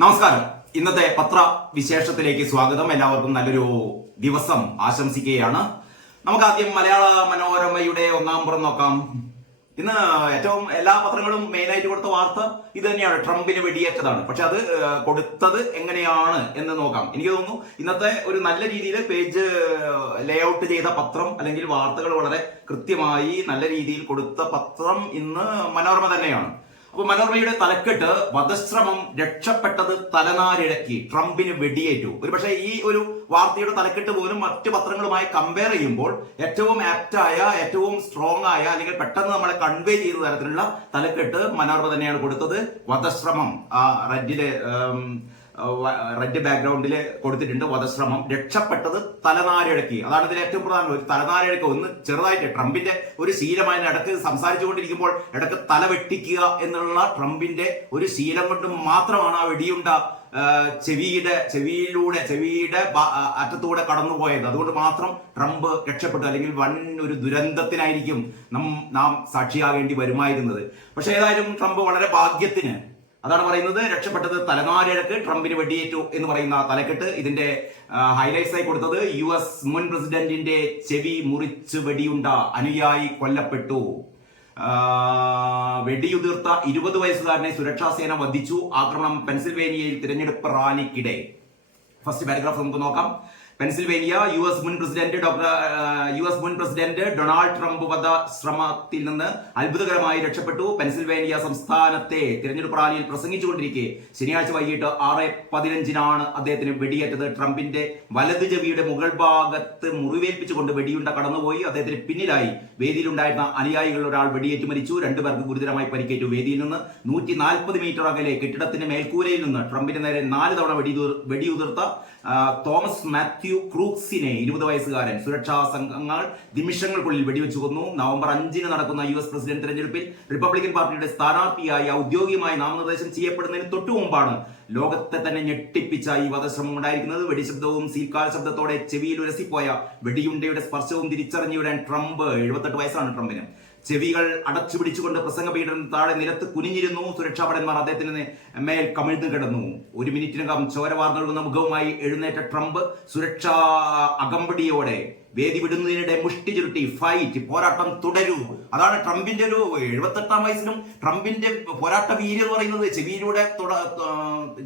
നമസ്കാരം. ഇന്നത്തെ പത്രവിശേഷത്തിലേക്ക് സ്വാഗതം. എല്ലാവർക്കും നല്ലൊരു ദിവസം ആശംസിക്കുകയാണ്. നമുക്ക് ആദ്യം മലയാള മനോരമയുടെ ഒന്നാം പുറം നോക്കാം. ഇന്ന് ഏറ്റവും എല്ലാ പത്രങ്ങളും മെയിനായിട്ട് കൊടുത്ത വാർത്ത ഇത് തന്നെയാണ്, ട്രംപിന് വെടിയേറ്റതാണ്. പക്ഷെ അത് കൊടുത്തത് എങ്ങനെയാണ് എന്ന് നോക്കാം. എനിക്ക് തോന്നുന്നു ഇന്നത്തെ ഒരു നല്ല രീതിയിൽ പേജ് ലേഔട്ട് ചെയ്ത പത്രം അല്ലെങ്കിൽ വാർത്തകൾ വളരെ കൃത്യമായി നല്ല രീതിയിൽ കൊടുത്ത പത്രം ഇന്ന് മനോരമ തന്നെയാണ്. അപ്പൊ മനോരമയുടെ തലക്കെട്ട് വധശ്രമം രക്ഷപ്പെട്ടത് തലനാരിഴക്കി, ട്രംപിന് വെടിയേറ്റു. ഒരുപക്ഷെ ഈ ഒരു വാർത്തയുടെ തലക്കെട്ട് പോലും മറ്റു പത്രങ്ങളുമായി കമ്പയർ ചെയ്യുമ്പോൾ ഏറ്റവും ആപ്റ്റായ, ഏറ്റവും സ്ട്രോങ് ആയ, അല്ലെങ്കിൽ പെട്ടെന്ന് നമ്മളെ കൺവേ ചെയ്ത തരത്തിലുള്ള തലക്കെട്ട് മനോരമ തന്നെയാണ് കൊടുത്തത്. വധശ്രമം റെഡ് ബാക്ക്ഗ്രൗണ്ടിൽ കൊടുത്തിട്ടുണ്ട്. വധശ്രമം രക്ഷപ്പെട്ടത് തലനാരിഴക്കി. അതാണ് ഇതിൽ ഏറ്റവും പ്രധാനം. ഒരു തലനാരിഴക്ക് ഒന്ന് ചെറുതായിട്ട് ട്രംപിന്റെ ഒരു ശീലമായി ഇടക്ക് സംസാരിച്ചുകൊണ്ടിരിക്കുമ്പോൾ ഇടക്ക് തല വെട്ടിക്കുക എന്നുള്ള ട്രംപിന്റെ ഒരു ശീലം കൊണ്ട് മാത്രമാണ് ആ വെടിയുണ്ട ചെവിയുടെ അറ്റത്തൂടെ കടന്നുപോയത്. അതുകൊണ്ട് മാത്രം ട്രംപ് രക്ഷപ്പെട്ടു. അല്ലെങ്കിൽ വൻ ഒരു ദുരന്തത്തിനായിരിക്കും നാം സാക്ഷിയാകേണ്ടി വരുമായിരുന്നത്. പക്ഷെ ഏതായാലും ട്രംപ് വളരെ ഭാഗ്യത്തിന്, അതാണ് പറയുന്നത്, രക്ഷപ്പെട്ടത് തലനാരിഴക്ക്, ട്രംപിന് വെടിയേറ്റു എന്ന് പറയുന്ന തലക്കെട്ട് ഇതിന്റെ ഹൈലൈറ്റ്സ് ആയി കൊടുത്തത്. US മുൻ പ്രസിഡന്റിന്റെ ചെവി മുറിച്ച് വെടിയുണ്ട, അനുയായി കൊല്ലപ്പെട്ടു. വെടിയുതിർത്ത 20 വയസ്സുകാരനെ സുരക്ഷാ സേന വധിച്ചു. ആക്രമണം പെൻസിൽവേനിയയിൽ തിരഞ്ഞെടുപ്പ് റാലിക്കിടെ. ഫസ്റ്റ് പാരഗ്രാഫ് നമുക്ക് നോക്കാം. പെൻസിൽവേനിയ, US മുൻ പ്രസിഡന്റ് ഡൊണാൾഡ് ട്രംപ് വധശ്രമത്തിൽ നിന്ന് അത്ഭുതകരമായി രക്ഷപ്പെട്ടു. പെൻസിൽവേനിയ സംസ്ഥാനത്തെ തിരഞ്ഞെടുപ്പ് റാലിയിൽ പ്രസംഗിച്ചുകൊണ്ടിരിക്കെ ശനിയാഴ്ച വൈകിട്ട് 6:15 അദ്ദേഹത്തിന് വെടിയേറ്റത്. ട്രംപിന്റെ വലത് ചെവിയുടെ മുകൾ ഭാഗത്ത് മുറിവേൽപ്പിച്ചുകൊണ്ട് വെടിയുണ്ട കടന്നുപോയി. അദ്ദേഹത്തിന് പിന്നിലായി വേദിയിലുണ്ടായിരുന്ന അനുയായികളിൽ ഒരാൾ വെടിയേറ്റ് മരിച്ചു. 2 പേർക്ക് ഗുരുതരമായി പരിക്കേറ്റു. വേദിയിൽ നിന്ന് 140 മീറ്റർ അകലെ കെട്ടിടത്തിന്റെ മേൽക്കൂരയിൽ നിന്ന് ട്രംപിന് നേരെ 4 തവണ വെടിയുതിർത്ത തോമസ് മാത്യു ക്രൂക്സിനെ, 20 വയസ്സുകാരൻ, സുരക്ഷാ സംഘങ്ങൾ നിമിഷങ്ങൾക്കുള്ളിൽ വെടിവെച്ചു കൊന്നു. നവംബർ 5 നടക്കുന്ന US പ്രസിഡന്റ് തെരഞ്ഞെടുപ്പിൽ റിപ്പബ്ലിക്കൻ പാർട്ടിയുടെ സ്ഥാനാർത്ഥിയായി ഔദ്യോഗികമായി നാമനിർദ്ദേശം ചെയ്യപ്പെടുന്നതിന് തൊട്ടു മുമ്പാണ് ലോകത്തെ തന്നെ ഞെട്ടിപ്പിച്ച ഈ വധശ്രമം ഉണ്ടായിരിക്കുന്നത്. വെടിശബ്ദവും സീൽക്കാൽ ശബ്ദത്തോടെ ചെവിയിൽ ഉരസിപ്പോയ വെടിയുണ്ടയുടെ സ്പർശവും തിരിച്ചറിഞ്ഞുവിടാൻ ട്രംപ്, 78 വയസ്സാണ് ട്രംപിന്, ചെവികൾ അടച്ചു പിടിച്ചുകൊണ്ട് പ്രസംഗ പീഠത്തിന് താഴെ നിലത്ത് കുനിഞ്ഞിരുന്നു. സുരക്ഷാ ഭടന്മാർ അദ്ദേഹത്തിന് മേൽ കമിഴ്ന്നു കിടന്നു. 1 മിനിറ്റിനകം ചോര വാർന്നൊഴുകുന്ന മുഖവുമായി എഴുന്നേറ്റ ട്രംപ് സുരക്ഷാ അകമ്പടിയോടെ വേദി വിടുന്നതിനിടെ മുഷ്ടി ചുരുട്ടി, ഫൈറ്റ്, പോരാട്ടം തുടരൂ. അതാണ് ട്രംപിന്റെ ഒരു 78 വയസ്സിലും ട്രംപിന്റെ പോരാട്ട വീര്യം എന്ന് പറയുന്നത്. ചെവിയിലൂടെ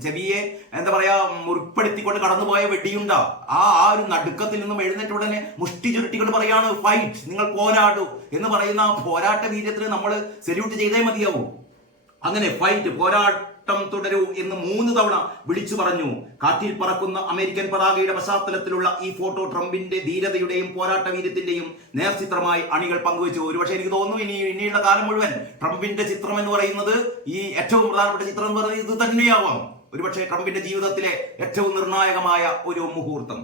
ചെവിയെ എന്താ പറയാ മുറിപ്പെടുത്തിക്കൊണ്ട് കടന്നുപോയ വെടിയുണ്ട ആ ഒരു നടുക്കത്തിൽ നിന്നും എഴുന്നേറ്റ ഉടനെ മുഷ്ടി ചുരുട്ടിക്കൊണ്ട് പറയാണ്, ഫൈറ്റ്, നിങ്ങൾ പോരാടൂ എന്ന് പറയുന്ന പോരാട്ട വീര്യത്തിന് നമ്മൾ സെല്യൂട്ട് ചെയ്തേ മതിയാവൂ. അങ്ങനെ ഫൈറ്റ്, പോരാട്ടം തുടരൂ എന്ന് 3 തവണ വിളിച്ചു പറഞ്ഞു. കാറ്റിൽ പറക്കുന്ന അമേരിക്കൻ പതാകയുടെ പശ്ചാത്തലത്തിലുള്ള ഈ ഫോട്ടോ ട്രംപിന്റെ ധീരതയുടെയും പോരാട്ട വീര്യത്തിന്റെയും നേർചിത്രമായി അണികൾ പങ്കുവച്ചു. ഒരുപക്ഷെ എനിക്ക് തോന്നുന്നു ഇനിയുള്ള കാലം മുഴുവൻ ട്രംപിന്റെ ചിത്രം എന്ന് പറയുന്നത്, ഈ ഏറ്റവും പ്രധാനപ്പെട്ട ചിത്രം എന്ന് പറയുന്നത് ഇത് തന്നെയാവാം. ഒരുപക്ഷെ ട്രംപിന്റെ ജീവിതത്തിലെ ഏറ്റവും നിർണായകമായ ഒരു മുഹൂർത്തം.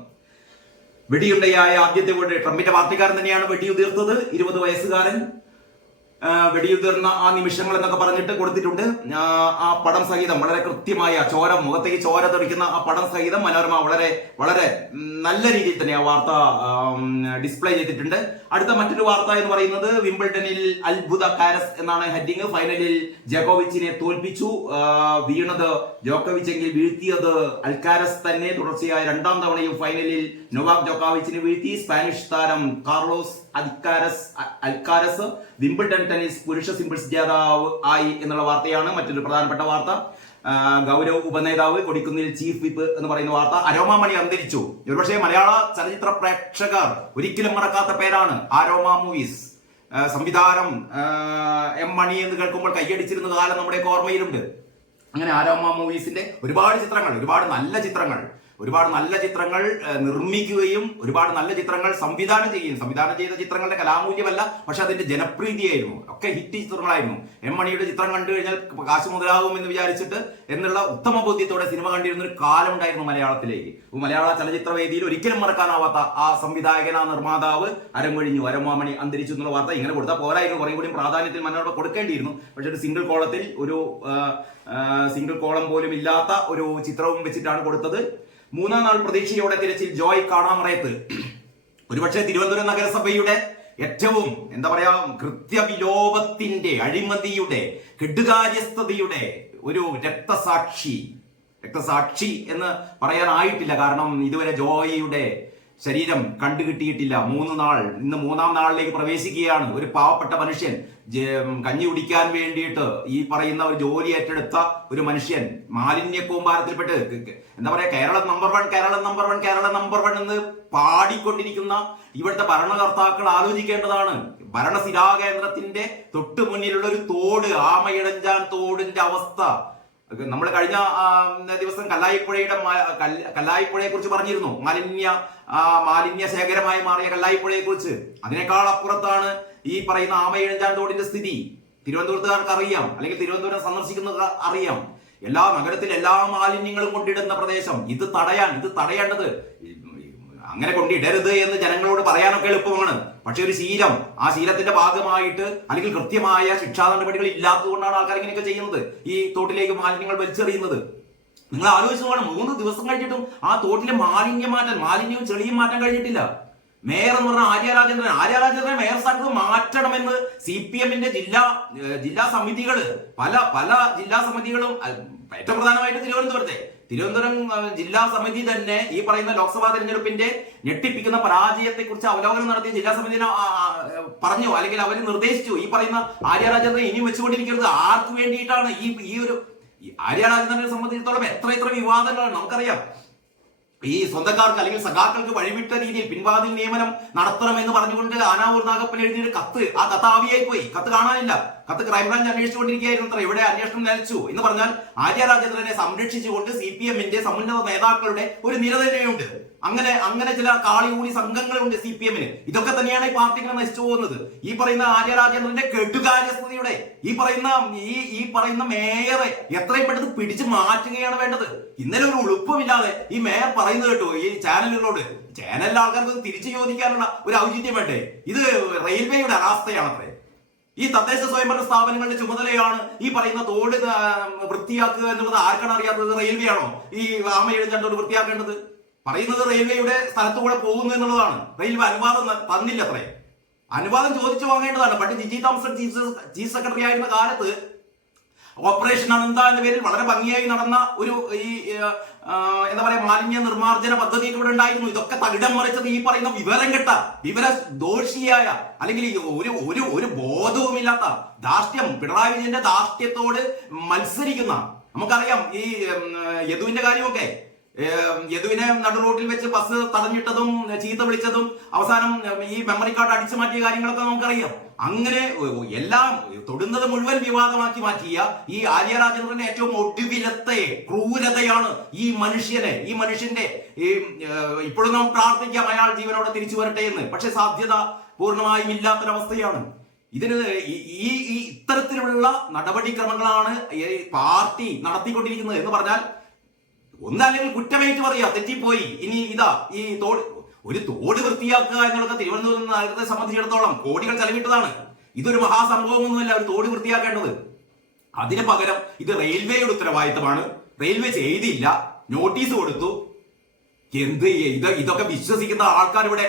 വെടിയുണ്ടയായ ആദ്യത്തെ ട്രംപിന്റെ പാർട്ടിക്കാരൻ തന്നെയാണ് വെടിയുതിർത്തത്. 20 വയസ്സുകാരൻ വെടിയുതിർന്ന ആ നിമിഷങ്ങൾ എന്നൊക്കെ പറഞ്ഞിട്ട് കൊടുത്തിട്ടുണ്ട്. ആ പടം സഹിതം വളരെ കൃത്യമായ മുഖത്തേക്ക് ചോര തെറിക്കുന്ന ആ പടം സഹിതം മനോരമ വളരെ വളരെ നല്ല രീതിയിൽ തന്നെ ആ വാർത്ത ഡിസ്പ്ലേ ചെയ്തിട്ടുണ്ട്. അടുത്ത മറ്റൊരു വാർത്ത എന്ന് പറയുന്നത്, വിംബിൾഡണിൽ അത്ഭുത കാരസ് എന്നാണ് ഹെഡിങ്. ഫൈനലിൽ ജോക്കോവിച്ചിനെ തോൽപ്പിച്ചു. വീണത് ജോക്കോവിച്ച് എങ്കിൽ വീഴ്ത്തിയത് അൽക്കാരസ് തന്നെ. തുടർച്ചയായ 2ാം തവണയും ഫൈനലിൽ നൊവാക് ജോക്കോവിച്ചിനെ വീഴ്ത്തി. സ്പാനിഷ് താരം കാർലോസ് അൽക്കാരസ് വിംബിൾഡൺ ടെന്നീസ് പുരുഷ സിംഗിൾസ് ജേതാവ് ആയി എന്നുള്ള വാർത്തയാണ് മറ്റൊരു പ്രധാനപ്പെട്ട വാർത്ത. ഗൗരവ് ഉപനേതാവ്, കൊടിക്കുന്നിൽ ചീഫ് വിപ്പ് എന്ന് പറയുന്ന വാർത്ത. അരോമ മണി അന്തരിച്ചു. ഒരുപക്ഷെ മലയാള ചലച്ചിത്ര പ്രേക്ഷകർ ഒരിക്കലും മറക്കാത്ത പേരാണ് ആരോമ മൂവീസ്. സംവിധാനം M മണി എന്ന് കേൾക്കുമ്പോൾ കൈയടിച്ചിരുന്ന കാലം നമ്മുടെ ഓർമ്മയിലുണ്ട്. അങ്ങനെ ആരോമ മൂവീസിന്റെ ഒരുപാട് നല്ല ചിത്രങ്ങൾ നിർമ്മിക്കുകയും ഒരുപാട് നല്ല ചിത്രങ്ങൾ സംവിധാനം ചെയ്ത ചിത്രങ്ങളുടെ കലാമൂല്യമല്ല, പക്ഷെ അതിന്റെ ജനപ്രീതിയായിരുന്നു. ഒക്കെ ഹിറ്റ് ചിത്രങ്ങളായിരുന്നു. M മണിയുടെ ചിത്രം കണ്ടു കഴിഞ്ഞാൽ കാശ് മുതലാകും എന്ന് വിചാരിച്ചിട്ട് എന്നുള്ള ഉത്തമ ബോധ്യത്തോടെ സിനിമ കണ്ടിരുന്ന ഒരു കാലം ഉണ്ടായിരുന്നു മലയാളത്തിലേക്ക്. മലയാള ചലച്ചിത്ര വേദിയിൽ ഒരിക്കലും മറക്കാനാവാത്ത ആ സംവിധായകൻ, ആ നിർമ്മാതാവ് അരങ്ങൊഴിഞ്ഞു. അരോമ മണി അന്തരിച്ചു എന്നുള്ള വാർത്ത ഇങ്ങനെ കൊടുത്താൽ പോരായിരുന്നു, കുറേ കൂടി പ്രാധാന്യത്തിൽ മനോരമ കൊടുക്കേണ്ടിയിരുന്നു. പക്ഷെ ഒരു സിംഗിൾ കോളം പോലും ഇല്ലാത്ത ഒരു ചിത്രവും വെച്ചിട്ടാണ് കൊടുത്തത്. 3ാം നാൾ പ്രതീക്ഷയോടെ തിരച്ചിൽ, ജോയ് കാണാമറയത്ത്. ഒരുപക്ഷെ തിരുവനന്തപുരം നഗരസഭയുടെ ഏറ്റവും എന്താ പറയാ കൃത്യവിലോപത്തിന്റെ, അഴിമതിയുടെ, കെടുകാര്യസ്ഥതയുടെ ഒരു രക്തസാക്ഷി രക്തസാക്ഷി എന്ന് പറയാനായിട്ടില്ല. കാരണം ഇതുവരെ ജോയിയുടെ ശരീരം കണ്ടുകിട്ടിയിട്ടില്ല. 3 നാൾ, ഇന്ന് 3-ാം നാളിലേക്ക് പ്രവേശിക്കുകയാണ്. ഒരു പാവപ്പെട്ട മനുഷ്യൻ കഞ്ഞി കുടിക്കാൻ വേണ്ടിയിട്ട് ഈ പറയുന്ന ഒരു ജോലി ഏറ്റെടുത്ത ഒരു മനുഷ്യൻ മാലിന്യ കൂമ്പാരത്തിൽപ്പെട്ട് എന്താ പറയാ, Keralam number 1, Keralam number 1, Keralam number 1 എന്ന് പാടിക്കൊണ്ടിരിക്കുന്ന ഇവിടുത്തെ ഭരണകർത്താക്കൾ ആലോചിക്കേണ്ടതാണ്. ഭരണസിരാകേന്ദ്രത്തിന്റെ തൊട്ടു മുന്നിലുള്ള ഒരു തോട്, ആമയിഴഞ്ചാൻ തോടിന്റെ അവസ്ഥ. നമ്മൾ കഴിഞ്ഞ ദിവസം കല്ലായിപ്പുഴയെ കുറിച്ച് പറഞ്ഞിരുന്നു. മാലിന്യ ശേഖരമായി മാറിയ കല്ലായിപ്പുഴയെ കുറിച്ച്. അതിനേക്കാൾ അപ്പുറത്താണ് ഈ പറയുന്ന ആമയിഴഞ്ചാൻ തോടിന്റെ സ്ഥിതി. തിരുവനന്തപുരത്തുകാർക്ക് അറിയാം, അല്ലെങ്കിൽ തിരുവനന്തപുരം സന്ദർശിക്കുന്നവർ അറിയാം. എല്ലാ നഗരത്തിൽ എല്ലാ മാലിന്യങ്ങളും കൊണ്ടിടുന്ന പ്രദേശം. ഇത് തടയേണ്ടത് അങ്ങനെ കൊണ്ടിടരുത് എന്ന് ജനങ്ങളോട് പറയാനൊക്കെ എളുപ്പമാണ്. പക്ഷെ ഒരു ശീലം, ആ ശീലത്തിന്റെ ഭാഗമായിട്ട് അല്ലെങ്കിൽ കൃത്യമായ ശിക്ഷാ നടപടികൾ ഇല്ലാത്തതുകൊണ്ടാണ് ആൾക്കാർ ഇങ്ങനെയൊക്കെ ചെയ്യുന്നത്, ഈ തോട്ടിലേക്ക് മാലിന്യങ്ങൾ വലിച്ചെറിയുന്നത്. നിങ്ങൾ ആലോചിച്ച് നോക്കണം, 3 ദിവസം കഴിഞ്ഞിട്ടും ആ തോട്ടിലെ മാലിന്യവും ചെളിയും മാറ്റാൻ കഴിഞ്ഞിട്ടില്ല. മേയർ എന്ന് പറഞ്ഞ ആര്യ രാജേന്ദ്രനെ മേയർ സ്ഥാനത്ത് മാറ്റണമെന്ന് CPM-ന്റെ ജില്ലാ സമിതികള്, പല ജില്ലാ സമിതികളും, ഏറ്റവും പ്രധാനമായിട്ട് തിരുവനന്തപുരം ജില്ലാ സമിതി തന്നെ ഈ പറയുന്ന ലോക്സഭാ തെരഞ്ഞെടുപ്പിന്റെ ഞെട്ടിപ്പിക്കുന്ന പരാജയത്തെ കുറിച്ച് അവലോകനം നടത്തിയ ജില്ലാ സമിതി പറഞ്ഞു, അല്ലെങ്കിൽ അവർ നിർദ്ദേശിച്ചു, ഈ പറയുന്ന ആര്യ രാജേന്ദ്രൻ ഇനിയും വെച്ചുകൊണ്ടിരിക്കുന്നത്. ആർക്ക് വേണ്ടിയിട്ടാണ്? ഈ ആര്യ രാജേന്ദ്രനെ സംബന്ധിച്ചിടത്തോളം എത്ര വിവാദങ്ങളാണ് നമുക്കറിയാം. ഈ സ്വന്തക്കാർക്ക് അല്ലെങ്കിൽ സഖാക്കൾക്ക് വഴിവിട്ട രീതിയിൽ പിൻവാതിൽ നിയമനം നടത്തണമെന്ന് പറഞ്ഞുകൊണ്ട് ആനാവൂർ നാഗപ്പൻ എഴുതിയൊരു കത്ത്, ആ കത്ത് ആവിയായി പോയി. കത്ത് കാണാനില്ല. കത്ത് ക്രൈംബ്രാഞ്ച് അന്വേഷിച്ചുകൊണ്ടിരിക്കുകയായിരുന്നു. ഇവിടെ അന്വേഷണം നിലച്ചു എന്ന് പറഞ്ഞാൽ ആര്യ രാജേന്ദ്രനെ സംരക്ഷിച്ചുകൊണ്ട് CPM-ന്റെ സമുന്നത നേതാക്കളുടെ ഒരു നിര തന്നെയുണ്ട്. അങ്ങനെ ചില കാളിയൂടി സംഘങ്ങളുണ്ട് CPM-ന്. ഇതൊക്കെ തന്നെയാണ് ഈ പാർട്ടികൾ നശിച്ചു പോകുന്നത്. ഈ പറയുന്ന ആര്യ രാജേന്ദ്രന്റെ കെടുകാര്യസ്ഥതയുടെ ഈ പറയുന്ന മേയറെ എത്രയും പെട്ടെന്ന് പിടിച്ചു മാറ്റുകയാണ് വേണ്ടത്. ഇന്നലെ ഒരു ഉളുപ്പമില്ലാതെ ഈ മേയർ പറയുന്നത് കേട്ടോ ഈ ചാനലുകളോട്. ചാനലിലെ ആൾക്കാർക്ക് തിരിച്ചു ചോദിക്കാനുള്ള ഒരു ഔചിത്യം വേണ്ടേ? ഇത് റെയിൽവേയുടെ അനാസ്ഥയാണത്രേ. ഈ തദ്ദേശ സ്വയംഭരണ സ്ഥാപനങ്ങളുടെ ചുമതലയാണ് ഈ പറയുന്ന തോട് വൃത്തിയാക്കുക എന്നുള്ളത്. ആർക്കാണ് അറിയാത്തത്? റെയിൽവേ ആണോ ഈ ആമയിഴഞ്ചാൻ തോട് വൃത്തിയാക്കേണ്ടത്? പറയുന്നത് റെയിൽവേയുടെ സ്ഥലത്തുകൂടെ പോകുന്നു എന്നുള്ളതാണ്. റെയിൽവേ അനുവാദം തന്നില്ല അത്രേ. അനുവാദം ചോദിച്ചു വാങ്ങേണ്ടതാണ്. പണ്ട് ജിജി തോമസ് ചീഫ് സെക്രട്ടറി ആയിരുന്ന കാലത്ത് ഓപ്പറേഷൻ അനന്ത എന്ന പേരിൽ വളരെ ഭംഗിയായി നടന്ന ഒരു എന്താ പറയാ മാലിന്യ നിർമ്മാർജ്ജന പദ്ധതി ഇവിടെ ഉണ്ടായിരുന്നു. ഇതൊക്കെ തകിടം മറിച്ചത് ഈ പറയുന്ന വിവര ദോഷിയായ അല്ലെങ്കിൽ ഒരു ബോധവുമില്ലാത്ത ധാർഷ്ട്യം, പിണറായി വിജയന്റെ ധാർഷ്ട്യത്തോട് മത്സരിക്കുന്ന, നമുക്കറിയാം ഈ യദുവിന്റെ കാര്യമൊക്കെ. യദുവിനെ നടു റോഡിൽ വെച്ച് ബസ് തടഞ്ഞിട്ടതും ചീത്ത വിളിച്ചതും അവസാനം ഈ മെമ്മറി കാർഡ് അടിച്ചു മാറ്റിയ കാര്യങ്ങളൊക്കെ നമുക്കറിയാം. അങ്ങനെ എല്ലാം തൊടുന്നത് മുഴുവൻ വിവാദമാക്കി മാറ്റിയ ഈ ആര്യ രാജേന്ദ്രന്റെ ഏറ്റവും ഒടുവിലത്തെ ക്രൂരതയാണ് ഈ മനുഷ്യന്റെ ഇപ്പോഴും നാം പ്രാർത്ഥിക്കാം അയാൾ ജീവനോടെ തിരിച്ചു വരട്ടെ എന്ന്. പക്ഷെ സാധ്യത പൂർണ്ണമായും ഇല്ലാത്തൊരവസ്ഥയാണ്. ഇതിന് ഈ ഇത്തരത്തിലുള്ള നടപടിക്രമങ്ങളാണ് പാർട്ടി നടത്തിക്കൊണ്ടിരിക്കുന്നത് എന്ന് പറഞ്ഞാൽ, ഒന്നല്ലെങ്കിൽ കുറ്റമേറ്റ് പറയാ തെറ്റിപ്പോയി, ഇനി ഒരു തോട് വൃത്തിയാക്കുക എന്നുള്ളത് തിരുവനന്തപുരം നഗരത്തെ സംബന്ധിച്ചിടത്തോളം കോടികൾ ചെലവിട്ടതാണ്. ഇതൊരു മഹാസംഭവമൊന്നുമല്ല ഒരു തോട് വൃത്തിയാക്കേണ്ടത്. അതിന് പകരം ഇത് റെയിൽവേയുടെ ഉത്തരവാദിത്തമാണ്. റെയിൽവേ ചെയ്തില്ല, നോട്ടീസ് കൊടുത്തു. ഇതൊക്കെ വിശ്വസിക്കുന്ന ആൾക്കാർ ഇവിടെ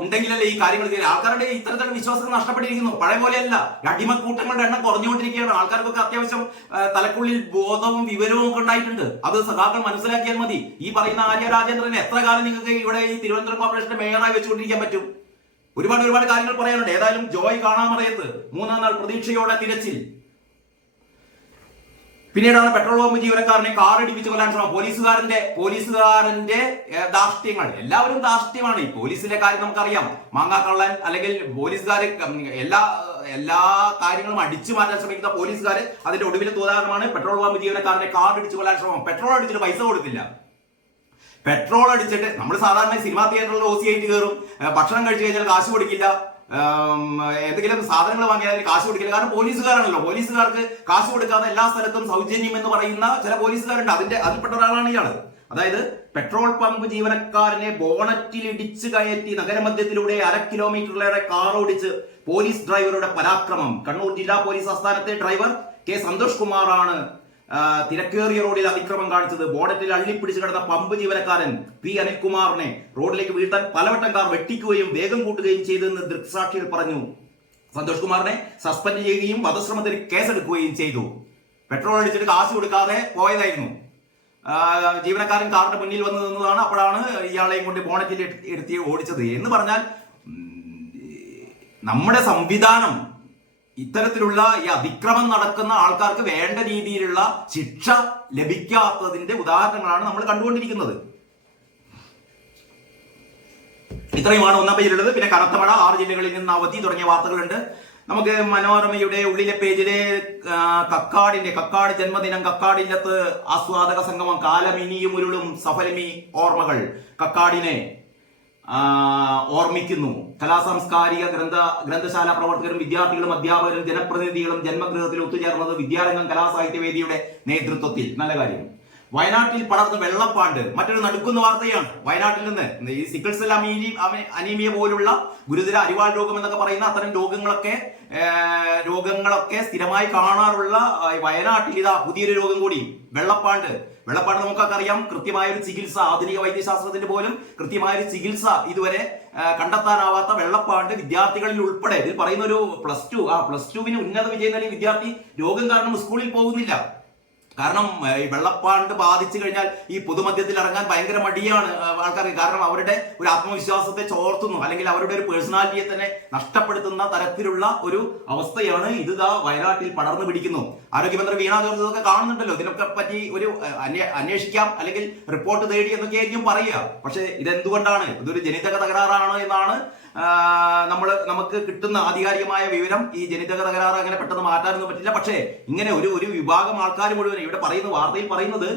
ഉണ്ടെങ്കിലല്ലേ ഈ കാര്യങ്ങൾ. ആൾക്കാരുടെ ഇത്തരത്തിലുള്ള വിശ്വാസം നഷ്ടപ്പെട്ടിരിക്കുന്നു. പഴയ പോലെയല്ല. അടിമക്കൂട്ടങ്ങളുടെ എണ്ണം കുറഞ്ഞുകൊണ്ടിരിക്കുകയാണ്. ആൾക്കാർക്കൊക്കെ അത്യാവശ്യം തലക്കുള്ളിൽ ബോധവും വിവരവും ഒക്കെ ഉണ്ടായിട്ടുണ്ട്. അത് സഖാക്കൾ മനസ്സിലാക്കിയാൽ മതി. ഈ പറയുന്ന ആര്യ രാജേന്ദ്രനെ എത്ര കാലം നിങ്ങൾക്ക് ഇവിടെ ഈ തിരുവനന്തപുരം കോർപ്പറേഷന്റെ മേയറായി വെച്ചുകൊണ്ടിരിക്കാൻ പറ്റും? ഒരുപാട് കാര്യങ്ങൾ പറയാനുണ്ട്. ഏതായാലും ജോയ് കാണാമറയത്ത് 3-ാം നാൾ പ്രതീക്ഷയോടെ തിരച്ചിൽ. പിന്നീടാണ് പെട്രോൾ പമ്പ് ജീവനക്കാരനെ കാറിടിപ്പിച്ച് കൊല്ലാൻ ശ്രമം. പോലീസുകാരന്റെ ധാർഷ്ട്യങ്ങൾ. എല്ലാവരും ധാർഷ്ട്യമാണ്. ഈ പോലീസിലെ കാര്യം നമുക്കറിയാം. മാങ്ങാക്കള്ളൻ അല്ലെങ്കിൽ പോലീസുകാർ എല്ലാ കാര്യങ്ങളും അടിച്ചു മാറ്റാൻ ശ്രമിക്കുന്ന പോലീസുകാർ അതിന്റെ ഒടുവിലത്തെ ഉദാഹരണമാണ് പെട്രോൾ പമ്പ് ജീവനക്കാരനെ കാറിടിച്ച് കൊല്ലാൻ ശ്രമം. പെട്രോൾ അടിച്ചിട്ട് പൈസ കൊടുത്തില്ല. പെട്രോൾ അടിച്ചിട്ട് നമ്മൾ സാധാരണ സിനിമാ തിയേറ്ററിൽ OC ആയിട്ട് കയറും. ഭക്ഷണം കഴിച്ചു കഴിഞ്ഞാൽ കാശ് കൊടുക്കില്ല. എന്തെങ്കിലും സാധനങ്ങൾ വാങ്ങിയാൽ കാശ് കൊടുക്കില്ല. കാരണം പോലീസുകാരാണല്ലോ. പോലീസുകാർക്ക് കാശ് കൊടുക്കാതെ എല്ലാ സ്ഥലത്തും സൗജന്യം എന്ന് പറയുന്ന ചില പോലീസുകാരുണ്ട്. അതിൽപ്പെട്ട ഒരാളാണ് ഇയാള്. അതായത് പെട്രോൾ പമ്പ് ജീവനക്കാരനെ ബോണറ്റിൽ ഇടിച്ചു കയറ്റി നഗരമധ്യത്തിലൂടെ 1/2 കിലോമീറ്ററിലേറെ കാർ ഓടിച്ച് പോലീസ് ഡ്രൈവറുടെ പരാക്രമം. കണ്ണൂർ ജില്ലാ പോലീസ് ആസ്ഥാനത്തെ ഡ്രൈവർ K. സന്തോഷ് കുമാറാണ് തിരക്കേറിയ റോഡിൽ അതിക്രമം കാണിച്ചത്. ബോണറ്റിൽ അള്ളിപ്പിടിച്ച് കിടന്ന പമ്പ് ജീവനക്കാരൻ P. അനിൽകുമാറിനെ റോഡിലേക്ക് വീഴ്ത്താൻ പലവട്ടം കാർ വെട്ടിക്കുകയും വേഗം കൂട്ടുകയും ചെയ്തെന്ന് ദൃക്സാക്ഷികൾ പറഞ്ഞു. സന്തോഷ് കുമാറിനെ സസ്പെൻഡ് ചെയ്യുകയും വധശ്രമത്തിന് കേസെടുക്കുകയും ചെയ്തു. പെട്രോൾ അടിച്ചിട്ട് കാശ് കൊടുക്കാതെ പോയതായിരുന്നു. ജീവനക്കാരൻ കാറിന്റെ മുന്നിൽ വന്ന് നിന്നതാണ്. അപ്പോഴാണ് ഇയാളെയും കൊണ്ട് ബോണറ്റിൽ എടുത്തി ഓടിച്ചത് എന്ന് പറഞ്ഞാൽ നമ്മുടെ സംവിധാനം ഇത്തരത്തിലുള്ള ഈ അതിക്രമം നടക്കുന്ന ആൾക്കാർക്ക് വേണ്ട രീതിയിലുള്ള ശിക്ഷ ലഭിക്കാത്തതിന്റെ ഉദാഹരണങ്ങളാണ് നമ്മൾ കണ്ടുകൊണ്ടിരിക്കുന്നത്. ഇത്രയുമാണ് ഒന്നാം പേജിലുള്ളത്. പിന്നെ കനത്ത മഴ, 6 ജില്ലകളിൽ നിന്ന് അവധി തുടങ്ങിയ വാർത്തകളുണ്ട്. നമുക്ക് മനോരമയുടെ ഉള്ളിലെ പേജിലെ കക്കാട് ജന്മദിനം, കക്കാടില്ലത്ത് ആസ്വാദക സംഗമം, കാലമിനിയും ഉരുളും സഫലമി ഓർമ്മകൾ കക്കാടിനെ ഓർമ്മിക്കുന്നു. കലാസാംസ്കാരിക ഗ്രന്ഥശാല പ്രവർത്തകരും വിദ്യാർത്ഥികളും അധ്യാപകരും ജനപ്രതിനിധികളും ജന്മഗൃഹത്തിൽ ഒത്തുചേർന്നത് വിദ്യാരംഗം കലാസാഹിത്യവേദിയുടെ നേതൃത്വത്തിൽ. നല്ല കാര്യം. വയനാട്ടിൽ പടർന്ന വെള്ളപ്പാണ്ട് മറ്റൊരു നടുക്കുന്ന വാർത്തയാണ്. വയനാട്ടിൽ നിന്ന് ഈ സിക്കിൾ സെൽ അനീമിയ പോലുള്ള ഗുരുതര അരിവാൾ രോഗം എന്നൊക്കെ പറയുന്ന അത്തരം രോഗങ്ങളൊക്കെ സ്ഥിരമായി കാണാറുള്ള വയനാട്ടിൽ ഇതാ പുതിയൊരു രോഗം കൂടി, വെള്ളപ്പാണ്ട്. നമുക്കൊക്കെ അറിയാം. കൃത്യമായൊരു ചികിത്സ, ആധുനിക വൈദ്യശാസ്ത്രത്തിന്റെ പോലും കൃത്യമായൊരു ചികിത്സ ഇതുവരെ കണ്ടെത്താനാവാത്ത വെള്ളപ്പാണ്ട് വിദ്യാർത്ഥികളിൽ ഉൾപ്പെടെ. ഇതിൽ പറയുന്ന ഒരു പ്ലസ് ടുവിന് ഉന്നത വിജയം നേടിയ വിദ്യാർത്ഥി രോഗം കാരണം സ്കൂളിൽ പോകുന്നില്ല. കാരണം ഈ വെള്ളപ്പാണ്ട് ബാധിച്ചു കഴിഞ്ഞാൽ ഈ പൊതുമധ്യത്തിൽ ഇറങ്ങാൻ ഭയങ്കര മടിയാണ് ആൾക്കാർക്ക്. കാരണം അവരുടെ ഒരു ആത്മവിശ്വാസത്തെ ചോർത്തുന്നു, അല്ലെങ്കിൽ അവരുടെ ഒരു പേഴ്സണാലിറ്റിയെ തന്നെ നഷ്ടപ്പെടുത്തുന്ന തരത്തിലുള്ള ഒരു അവസ്ഥയാണ് ഇത് വയനാട്ടിൽ പടർന്നു പിടിക്കുന്നു. ആരോഗ്യമന്ത്രി വീണ ജോർജ് ഇതൊക്കെ കാണുന്നുണ്ടല്ലോ. ഇതിനൊക്കെ പറ്റി ഒരു അന്വേഷിക്കാം, അല്ലെങ്കിൽ റിപ്പോർട്ട് തേടി എന്നൊക്കെ ആയിരിക്കും പറയുക. പക്ഷെ ഇതെന്തുകൊണ്ടാണ്? ഇതൊരു ജനിതക തകരാറാണ് എന്നാണ് നമുക്ക് കിട്ടുന്ന ആധികാരികമായ വിവരം. ഈ ജനിതക തകരാറ് അങ്ങനെ പെട്ടെന്ന് മാറ്റാനൊന്നും പറ്റില്ല. പക്ഷേ ഇങ്ങനെ ഒരു വിഭാഗം ആൾക്കാർ മുഴുവൻ ഇവിടെ വാർത്തയിൽ പറയുന്നത്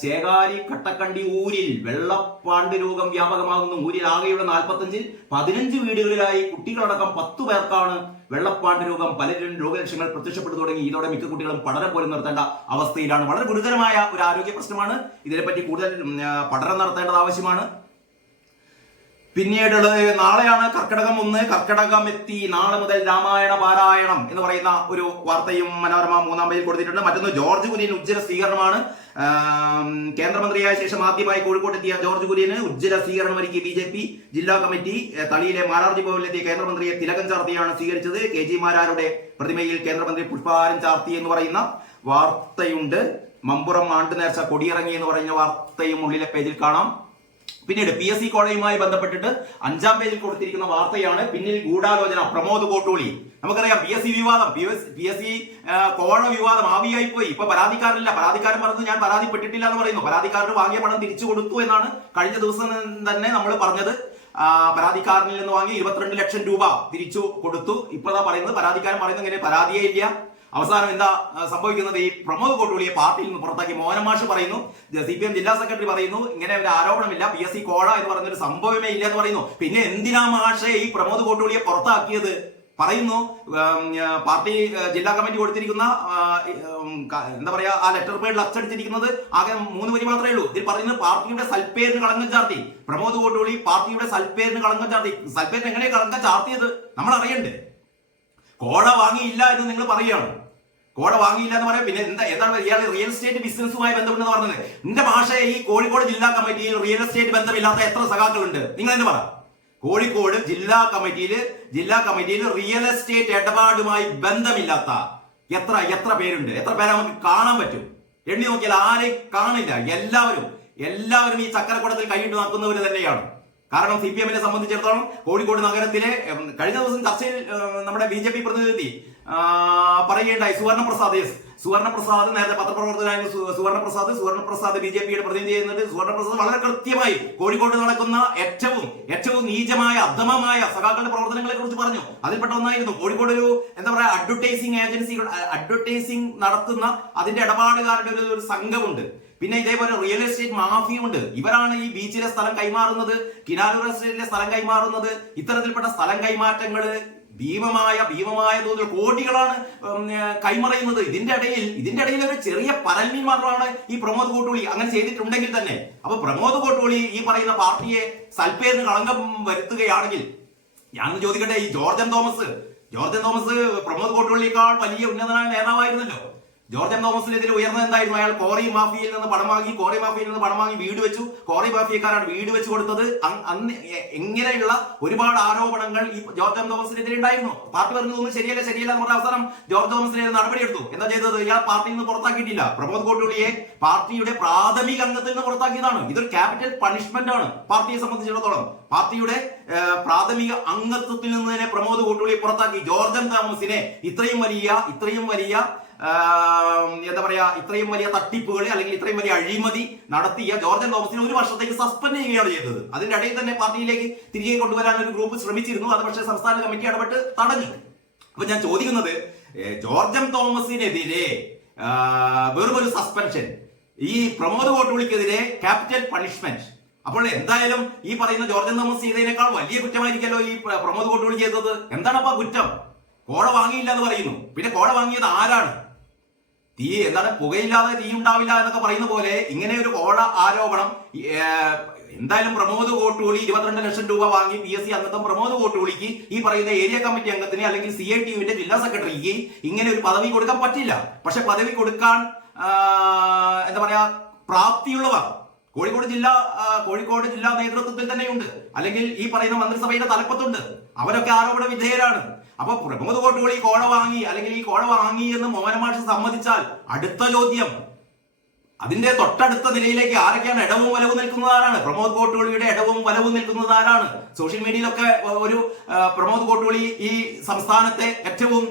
ചേകാരി കട്ടക്കണ്ടി ഊരിൽ വെള്ളപ്പാണ്ട് രോഗം വ്യാപകമാകുന്നു. ഊരിൽ ആകെയുള്ള 45-ൽ 15 വീടുകളിലായി കുട്ടികളടക്കം 10 പേർക്കാണ് വെള്ളപ്പാണ്ട് രോഗം. പലരും രോഗലക്ഷണങ്ങൾ പ്രത്യക്ഷപ്പെട്ടു തുടങ്ങി. ഇതോടെ മിക്ക കുട്ടികളും പഠനം പോലും നിർത്തേണ്ട അവസ്ഥയിലാണ്. വളരെ ഗുരുതരമായ ഒരു ആരോഗ്യ പ്രശ്നമാണ്. ഇതിനെപ്പറ്റി കൂടുതൽ പഠനം നടത്തേണ്ടത് ആവശ്യമാണ്. പിന്നീട് നാളെയാണ് കർക്കിടകം 1. കർക്കിടകം എത്തി, നാളെ മുതൽ രാമായണ പാരായണം എന്ന് പറയുന്ന ഒരു വാർത്തയും മനോരമ 3-ാം പേജിൽ കൊടുത്തിട്ടുണ്ട്. മറ്റൊന്ന് ജോർജ് കുര്യൻ ഉജ്ജ്വല സ്വീകരണമാണ്. കേന്ദ്രമന്ത്രിയായ ശേഷം ആദ്യമായി കോഴിക്കോട്ടെത്തിയ ജോർജ് കുര്യന് ഉജ്ജ്വല സ്വീകരണം ഒരുക്കി BJP ജില്ലാ കമ്മിറ്റി. തളിയിലെ മാരാർജി ഭവനിലെത്തിയ കേന്ദ്രമന്ത്രിയെ തിലകം ചാർത്തിയാണ് സ്വീകരിച്ചത്. KG മാരാരുടെ പ്രതിമയിൽ കേന്ദ്രമന്ത്രി പുഷ്പഹാരം ചാർത്തി എന്ന് പറയുന്ന വാർത്തയുണ്ട്. മമ്പുറം ആണ്ടുനേർച്ച കൊടിയിറങ്ങി എന്ന് പറയുന്ന വാർത്തയും ഉള്ളിലെ പേജിൽ കാണാം. പിന്നീട് PSC കോളേജുമായി ബന്ധപ്പെട്ടിട്ട് 5-ാം പേജിൽ കൊടുത്തിരിക്കുന്ന വാർത്തയാണ്. പിന്നിൽ ഗൂഢാലോചന, പ്രമോദ് കോട്ടൂളി. നമുക്കറിയാം PSC വിവാദം, PSC കോഴ വിവാദം ആവിയായി പോയി. ഇപ്പൊ പരാതിക്കാരനില്ല. പരാതിക്കാരൻ പറഞ്ഞു ഞാൻ പരാതിപ്പെട്ടിട്ടില്ല എന്ന് പറയുന്നു. പരാതിക്കാരന് വാങ്ങിയ പണം തിരിച്ചു കൊടുത്തു എന്നാണ് കഴിഞ്ഞ ദിവസം തന്നെ നമ്മൾ പറഞ്ഞത്. പരാതിക്കാരനിൽ നിന്ന് വാങ്ങി 22 ലക്ഷം രൂപ തിരിച്ചു കൊടുത്തു. ഇപ്പോഴാ പറയുന്നത്, പരാതിക്കാരൻ പറയുന്നത് ഇങ്ങനെ പരാതിയേ ഇല്ല. അവസാനം എന്താ സംഭവിക്കുന്നത്? ഈ പ്രമോദ് കോട്ടൂളിയെ പാർട്ടിയിൽ നിന്ന് പുറത്താക്കി. മോഹൻ മാഷ് പറയുന്നു, CPM ജില്ലാ സെക്രട്ടറി പറയുന്നു, ഇങ്ങനെ ഒരു ആരോപണമില്ല, PSC കോഴ എന്ന് പറയുന്നൊരു സംഭവമേ ഇല്ല എന്ന് പറയുന്നു. പിന്നെ എന്തിനാ മാഷെ ഈ പ്രമോദ് കോട്ടൂളിയെ പുറത്താക്കിയത്? പറയുന്നു പാർട്ടി ജില്ലാ കമ്മിറ്റി കൊടുത്തിരിക്കുന്ന എന്താ പറയാ, ആ ലെറ്റർ പേഡിൽ അച്ചടിച്ചിരിക്കുന്നത് ആകെ 3 വരി മാത്രമേ ഉള്ളൂ. ഇതിൽ പറയുന്നത് പാർട്ടിയുടെ സൽപ്പേരിന് കളങ്കം ചാർത്തി. പ്രമോദ് കോട്ടൂളി പാർട്ടിയുടെ സൽപ്പേരിന് കളങ്കം ചാർത്തി. സൽപ്പേരിന് എങ്ങനെയാണ് കളങ്കം ചാർത്തിയത് നമ്മൾ അറിയണ്ടേ? കോഴ വാങ്ങിയില്ല എന്ന് നിങ്ങൾ പറയുകയാണ്. കോഴ വാങ്ങിയില്ല എന്ന് പറയാം. പിന്നെ എന്താണ് ഇയാൾ റിയൽ എസ്റ്റേറ്റ് ബിസിനസ്സുമായി ബന്ധപ്പെട്ടെന്ന് പറഞ്ഞത്? എന്റെ ഭാഷയെ ഈ കോഴിക്കോട് ജില്ലാ കമ്മിറ്റിയിൽ റിയൽ എസ്റ്റേറ്റ് ബന്ധമില്ലാത്ത എത്ര സഖാക്കളുണ്ട്? നിങ്ങൾ തന്നെ പറ. കോഴിക്കോട് ജില്ലാ കമ്മിറ്റിയിൽ റിയൽ എസ്റ്റേറ്റ് ഇടപാടുമായി ബന്ധമില്ലാത്ത എത്ര പേരുണ്ട്? എത്ര പേരെ നമുക്ക് കാണാൻ പറ്റും? എണ്ണി നോക്കിയാൽ ആരെയും കാണില്ല. എല്ലാവരും ഈ ചക്കരക്കുടത്തിൽ കൈയിട്ട് നടക്കുന്നവർ തന്നെയാണ്. കാരണം CPM സംബന്ധിച്ചിടത്തോളം കോഴിക്കോട് നഗരത്തിലെ കഴിഞ്ഞ ദിവസം ചർച്ചയിൽ നമ്മുടെ BJP പ്രതിനിധി പറയുകയുണ്ടായി. സുവർണപ്രസാദ് നേരത്തെ പത്രപ്രവർത്തകനായിരുന്നു. സുവർണപ്രസാദ് BJPയുടെ പ്രതിനിധി ചെയ്യുന്നുണ്ട്. സുവർണപ്രസാദ് വളരെ കൃത്യമായി കോഴിക്കോട് നടക്കുന്ന ഏറ്റവും നീചമായ അധമമായ സഖാക്കളുടെ പ്രവർത്തനങ്ങളെ കുറിച്ച് പറഞ്ഞു. അതിൽപ്പെട്ട ഒന്നായിരുന്നു കോഴിക്കോട് ഒരു എന്താ പറയാ അഡ്വർടൈസിംഗ് നടത്തുന്ന അതിന്റെ ഇടപാടുകാരുടെ ഒരു സംഘമുണ്ട്. പിന്നെ ഇതേപോലെ റിയൽ എസ്റ്റേറ്റ് മാഫിയുണ്ട്. ഇവരാണ് ഈ ബീച്ചിലെ സ്ഥലം കൈമാറുന്നത്, കിനാലൂർ എസ്റ്റേറ്റിലെ സ്ഥലം കൈമാറുന്നത്. ഇത്തരത്തിൽപ്പെട്ട സ്ഥലം കൈമാറ്റങ്ങള് ഭീമമായ തോതിൽ കോടികളാണ് കൈമറയുന്നത്. ഇതിന്റെ ഇടയിൽ ഒരു ചെറിയ പരൽമീൻ മാത്രമാണ് ഈ പ്രമോദ് കോട്ടൂളി. അങ്ങനെ ചെയ്തിട്ടുണ്ടെങ്കിൽ തന്നെ അപ്പൊ പ്രമോദ് കോട്ടൂളി ഈ പറയുന്ന പാർട്ടിയെ സൽപ്പേരിന് കളങ്കം വരുത്തുകയാണെങ്കിൽ ഞാൻ ചോദിക്കട്ടെ, ഈ ജോർജൻ തോമസ് പ്രമോദ് കോട്ടൂളിയേക്കാൾ വലിയ ഉന്നതനായ നേതാവായിരുന്നല്ലോ. ജോർജ് എം തോമസിനെതിരെ ഉയർന്നത് എന്തായിരുന്നു? അയാൾ കോറി മാഫിയയിൽ നിന്ന് പണം വാങ്ങി വീട് വെച്ചു. കോറി മാഫിയക്കാരാണ് വീട് വെച്ച് കൊടുത്തത്. അന്ന് ഇങ്ങനെയുള്ള ഒരുപാട് ആരോപണങ്ങൾ ഈ ജോർജ് എം തോമസിനെതിരെ ഉണ്ടായിരുന്നു. പാർട്ടി പറഞ്ഞതൊന്നും ശരിയല്ല എന്ന് പറഞ്ഞ അവസാനം ജോർജ് തോമസിനെതിരെ നടപടിയെടുത്തു. എന്താ ചെയ്തത്? ഇയാൾ പാർട്ടിയിൽ നിന്ന് പുറത്താക്കിയിട്ടില്ല. പ്രമോദ് കോട്ടൂളിയെ പാർട്ടിയുടെ പ്രാഥമിക അംഗത്തിൽ നിന്ന് പുറത്താക്കിയതാണ്. ഇതൊരു ക്യാപിറ്റൽ പണിഷ്മെന്റ് ആണ് പാർട്ടിയെ സംബന്ധിച്ചിടത്തോളം. പാർട്ടിയുടെ പ്രാഥമിക അംഗത്വത്തിൽ നിന്ന് തന്നെ പ്രമോദ് കോട്ടൂളിയെ പുറത്താക്കി. ജോർജ് എം തോമസിനെ ഇത്രയും വലിയ എന്താ പറയാ, ഇത്രയും വലിയ തട്ടിപ്പുകൾ അല്ലെങ്കിൽ ഇത്രയും വലിയ അഴിമതി നടത്തിയ ജോർജ് എം തോമസിനെ 1 വർഷത്തേക്ക് സസ്പെൻഡ് ചെയ്യുകയാണ് ചെയ്തത്. അതിന്റെ ഇടയിൽ തന്നെ പാർട്ടിയിലേക്ക് തിരികെ കൊണ്ടുവരാൻ ഒരു ഗ്രൂപ്പ് ശ്രമിച്ചിരുന്നു. അത് പക്ഷേ സംസ്ഥാന കമ്മിറ്റി ഇടപെട്ട് തടഞ്ഞു. അപ്പൊ ഞാൻ ചോദിക്കുന്നത്, ജോർജ് എം തോമസിനെതിരെ വെറും ഒരു സസ്പെൻഷൻ, ഈ പ്രമോദ് കോട്ടൂളിക്കെതിരെ ക്യാപിറ്റൽ പണിഷ്മെന്റ്. അപ്പോൾ എന്തായാലും ഈ പറയുന്ന ജോർജ് എം തോമസ് ചെയ്തതിനേക്കാൾ വലിയ കുറ്റമായിരിക്കല്ലോ ഈ പ്രമോദ് കോട്ടൂളി ചെയ്തത്. എന്താണ് അപ്പൊ കുറ്റം? കോഴ വാങ്ങിയില്ല എന്ന് പറയുന്നു. പിന്നെ കോഴ വാങ്ങിയത് ആരാണ്? പുകയില്ലാതെ തീ ഉണ്ടാവില്ല എന്നൊക്കെ പറയുന്ന പോലെ ഇങ്ങനെ ഒരു കോഴ ആരോപണം. എന്തായാലും പ്രമോദ് കോട്ടൂളി 22 ലക്ഷം രൂപ വാങ്ങി PSC അംഗത്വം പ്രമോദ് കോട്ടൂളിക്ക് ഈ പറയുന്ന ഏരിയ കമ്മിറ്റി അംഗത്തിന് അല്ലെങ്കിൽ CITUവിന്റെ ജില്ലാ സെക്രട്ടറിക്ക് ഇങ്ങനെ ഒരു പദവി കൊടുക്കാൻ പറ്റില്ല. പക്ഷെ പദവി കൊടുക്കാൻ എന്താ പറയാ പ്രാപ്തിയുള്ളവർ കോഴിക്കോട് ജില്ലാ നേതൃത്വത്തിൽ തന്നെയുണ്ട്, അല്ലെങ്കിൽ ഈ പറയുന്ന മന്ത്രിസഭയുടെ തലപ്പത്തുണ്ട്. അവരൊക്കെ ആരോപണ വിധേയരാണ്. അപ്പൊ പ്രമോദ് കോട്ടൂളി കോഴ വാങ്ങി അല്ലെങ്കിൽ ഈ കോഴ വാങ്ങി എന്ന് മോഹനമാഷ് സമ്മതിച്ചാൽ അടുത്ത ചോദ്യം, അതിന്റെ തൊട്ടടുത്ത നിലയിലേക്ക് ആരൊക്കെയാണ് ഇടവും വലവും നിൽക്കുന്നത്? ആരാണ് പ്രമോദ് കോട്ടൂളിയുടെ ഇടവും വലവും നിൽക്കുന്നത്? ആരാണ്? സോഷ്യൽ മീഡിയയിലൊക്കെ ഒരു പ്രമോദ് കോട്ടൂളി ഈ സംസ്ഥാനത്തെ ഏറ്റവും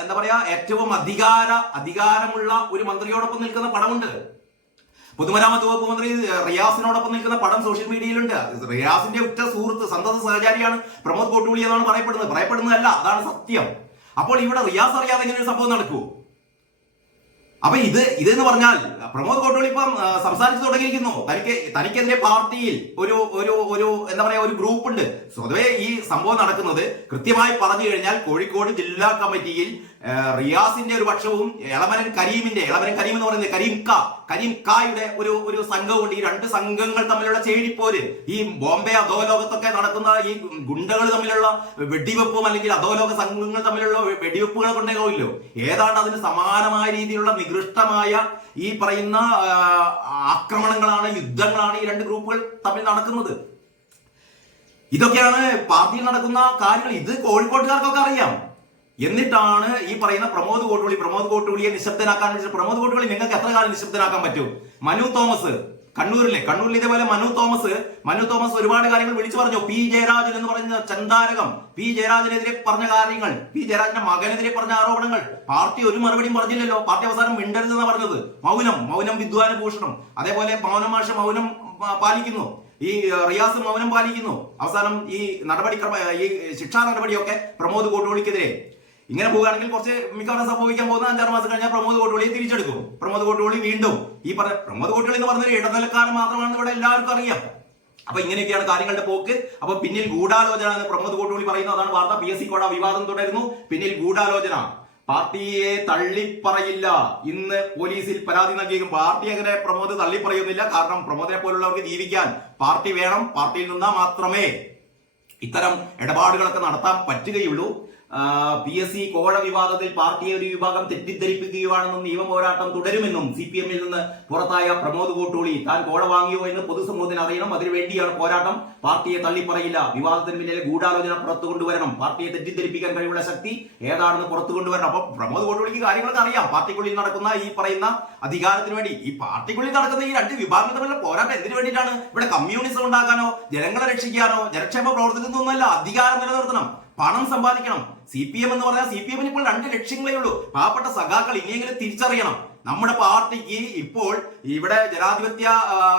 എന്താ പറയാ ഏറ്റവും അധികാരമുള്ള ഒരു മന്ത്രിയോടൊപ്പം നിൽക്കുന്ന പടമുണ്ട്. പൊതുമരാമത്ത് വകുപ്പ് മന്ത്രി റിയാസിനോടൊപ്പം നിൽക്കുന്ന പടം സോഷ്യൽ മീഡിയയിലുണ്ട്. റിയാസിന്റെ ഉറ്റ സുഹൃത്ത്, സന്തത സഹചാരിയാണ് പ്രമോദ് കോട്ടൂളി എന്നാണ് പറയപ്പെടുന്നതല്ല, അതാണ് സത്യം. അപ്പോൾ ഇവിടെ റിയാസ് അറിയാതെ ഇങ്ങനെ ഒരു സംഭവം നടക്കൂ? അപ്പൊ ഇതെന്ന് പറഞ്ഞാൽ പ്രമോദ് കോട്ടൂളി ഇപ്പം സംസാരിച്ചു തുടങ്ങിയിരിക്കുന്നു. തനിക്കെതിരെ പാർട്ടിയിൽ ഒരു എന്താ പറയാ ഒരു ഗ്രൂപ്പ് ഉണ്ട്. സ്വതവേ ഈ സംഭവം നടക്കുന്നത് കൃത്യമായി പറഞ്ഞു കഴിഞ്ഞാൽ കോഴിക്കോട് ജില്ലാ കമ്മിറ്റിയിൽ റിയാസിന്റെ ഒരു പക്ഷവും എളമരം കരീം എന്ന് പറയുന്നത് കരീം കായുടെ ഒരു സംഘമുണ്ട്. ഈ 2 സംഘങ്ങൾ തമ്മിലുള്ള ചേഴിപ്പോര്, ഈ ബോംബെ അധോലോകത്തൊക്കെ നടക്കുന്ന ഈ ഗുണ്ടകൾ തമ്മിലുള്ള വെടിവെപ്പും അല്ലെങ്കിൽ അധോലോക സംഘങ്ങൾ തമ്മിലുള്ള വെടിവെപ്പുകളെ കൊണ്ടേല്ലോ ഏതാണ്ട് അതിന് സമാനമായ രീതിയിലുള്ള നികൃഷ്ടമായ ഈ പറയുന്ന ആക്രമണങ്ങളാണ്, യുദ്ധങ്ങളാണ് ഈ 2 ഗ്രൂപ്പുകൾ തമ്മിൽ നടക്കുന്നത്. ഇതൊക്കെയാണ് പാർട്ടിയിൽ നടക്കുന്ന കാര്യങ്ങൾ. ഇത് കോഴിക്കോട്ടുകാർക്കൊക്കെ അറിയാം. എന്നിട്ടാണ് ഈ പറയുന്ന പ്രമോദ് കോട്ടൂളിയെ നിശബ്ദനാക്കാൻ വേണ്ടി. പ്രമോദ് കോട്ടൂളി നിങ്ങൾക്ക് എത്ര കാലം നിശബ്ദനാക്കാൻ പറ്റും? മനു തോമസ് കണ്ണൂരിൽ ഇതേപോലെ മനു തോമസ് ഒരുപാട് കാര്യങ്ങൾ വിളിച്ചു പറഞ്ഞു. P ജയരാജൻ എന്ന് പറഞ്ഞ ചന്താരകം, P ജയരാജനെതിരെ പറഞ്ഞ കാര്യങ്ങൾ, P ജയരാജന്റെ മകനെതിരെ പറഞ്ഞ ആരോപണങ്ങൾ പാർട്ടി ഒരു മറുപടിയും പറഞ്ഞില്ലല്ലോ. പാർട്ടി അവസാനം മിണ്ടരുതെന്ന് പറഞ്ഞത്. മൗനം വിദ്വാന ഭൂഷണം. അതേപോലെ മൗനമാഷ മൗനം പാലിക്കുന്നു, ഈ റിയാസ് മൗനം പാലിക്കുന്നു. അവസാനം ഈ ശിക്ഷാ നടപടിയൊക്കെ പ്രമോദ് കോട്ടൂളിക്കെതിരെ. ഇങ്ങനെ പോവുകയാണെങ്കിൽ മിക്കവാറും സംഭവിക്കാൻ പോകുന്ന 5-6 മാസം കഴിഞ്ഞാൽ പ്രമോദ് കോട്ടൂളിയെ തിരിച്ചെടുക്കും. പ്രമോദ് കോട്ടൂളി വീണ്ടും പ്രമോദ് കോട്ടൂളി എന്ന് പറഞ്ഞൊരു ഇടനിലക്കാരൻ മാത്രമാണെന്ന് ഇവിടെ എല്ലാവർക്കും അറിയാം. അപ്പൊ ഇങ്ങനെയൊക്കെയാണ് കാര്യങ്ങളുടെ പോക്ക്. അപ്പൊ പിന്നിൽ ഗൂഢാലോചന എന്ന് പ്രമോദ് കോട്ടൂളി പറയുന്നു. അതാണ് വാർത്ത. PSC കോട വിവാദം തുടരുന്നു. പിന്നിൽ ഗൂഢാലോചന. പാർട്ടിയെ തള്ളിപ്പറയില്ല. ഇന്ന് പോലീസിൽ പരാതി നൽകിയും പാർട്ടി അങ്ങനെ പ്രമോദ് തള്ളിപ്പറയുന്നില്ല. കാരണം പ്രമോദിനെ പോലുള്ളവർക്ക് ജീവിക്കാൻ പാർട്ടി വേണം. പാർട്ടിയിൽ നിന്നാൽ മാത്രമേ ഇത്തരം ഇടപാടുകളൊക്കെ നടത്താൻ പറ്റുകയുള്ളൂ. PSC കോഴ വിവാദത്തിൽ പാർട്ടിയെ ഒരു വിഭാഗം തെറ്റിദ്ധരിപ്പിക്കുകയാണെന്നും നിയമ പോരാട്ടം തുടരുമെന്നും CPM-ൽ നിന്ന് പുറത്തായ പ്രമോദ് കോട്ടൂളി താൻ കോഴ വാങ്ങിയോ എന്ന് പൊതുസമൂഹത്തിന് അറിയണം. അതിനുവേണ്ടിയാണ് പോരാട്ടം. പാർട്ടിയെ തള്ളിപ്പറയില്ല. വിവാദത്തിന് പിന്നിലെ ഗൂഢാലോചന പുറത്തു കൊണ്ടുവരണം. പാർട്ടിയെ തെറ്റിദ്ധരിപ്പിക്കാൻ കഴിവുള്ള ശക്തി ഏതാണെന്ന് പുറത്തു കൊണ്ടുവരണം. അപ്പൊ പ്രമോദ് കോട്ടൂളിക്ക് കാര്യങ്ങളൊക്കെ അറിയാം. പാർട്ടിക്കുള്ളിൽ നടക്കുന്ന ഈ പറയുന്ന അധികാരത്തിന് വേണ്ടി, ഈ പാർട്ടിക്കുള്ളിൽ നടക്കുന്ന ഈ 2 വിഭാഗങ്ങൾ തമ്മിലുള്ള പോരാട്ടം എന്തിനു വേണ്ടിയിട്ടാണ്? ഇവിടെ കമ്മ്യൂണിസം ഉണ്ടാക്കാനോ ജനങ്ങളെ രക്ഷിക്കാനോ ജനക്ഷേമ പ്രവർത്തനത്തിനൊന്നുമല്ല. അധികാരം നിലനിർത്തണം, പണം സമ്പാദിക്കണം. CPM എന്ന് പറഞ്ഞാൽ CPM-ന് ഇപ്പോൾ 2 ലക്ഷ്യങ്ങളേ ഉള്ളൂ. പാവപ്പെട്ട സഖാക്കൾ ഇനിയെങ്കിലും തിരിച്ചറിയണം. നമ്മുടെ പാർട്ടിക്ക് ഇപ്പോൾ ഇവിടെ ജനാധിപത്യ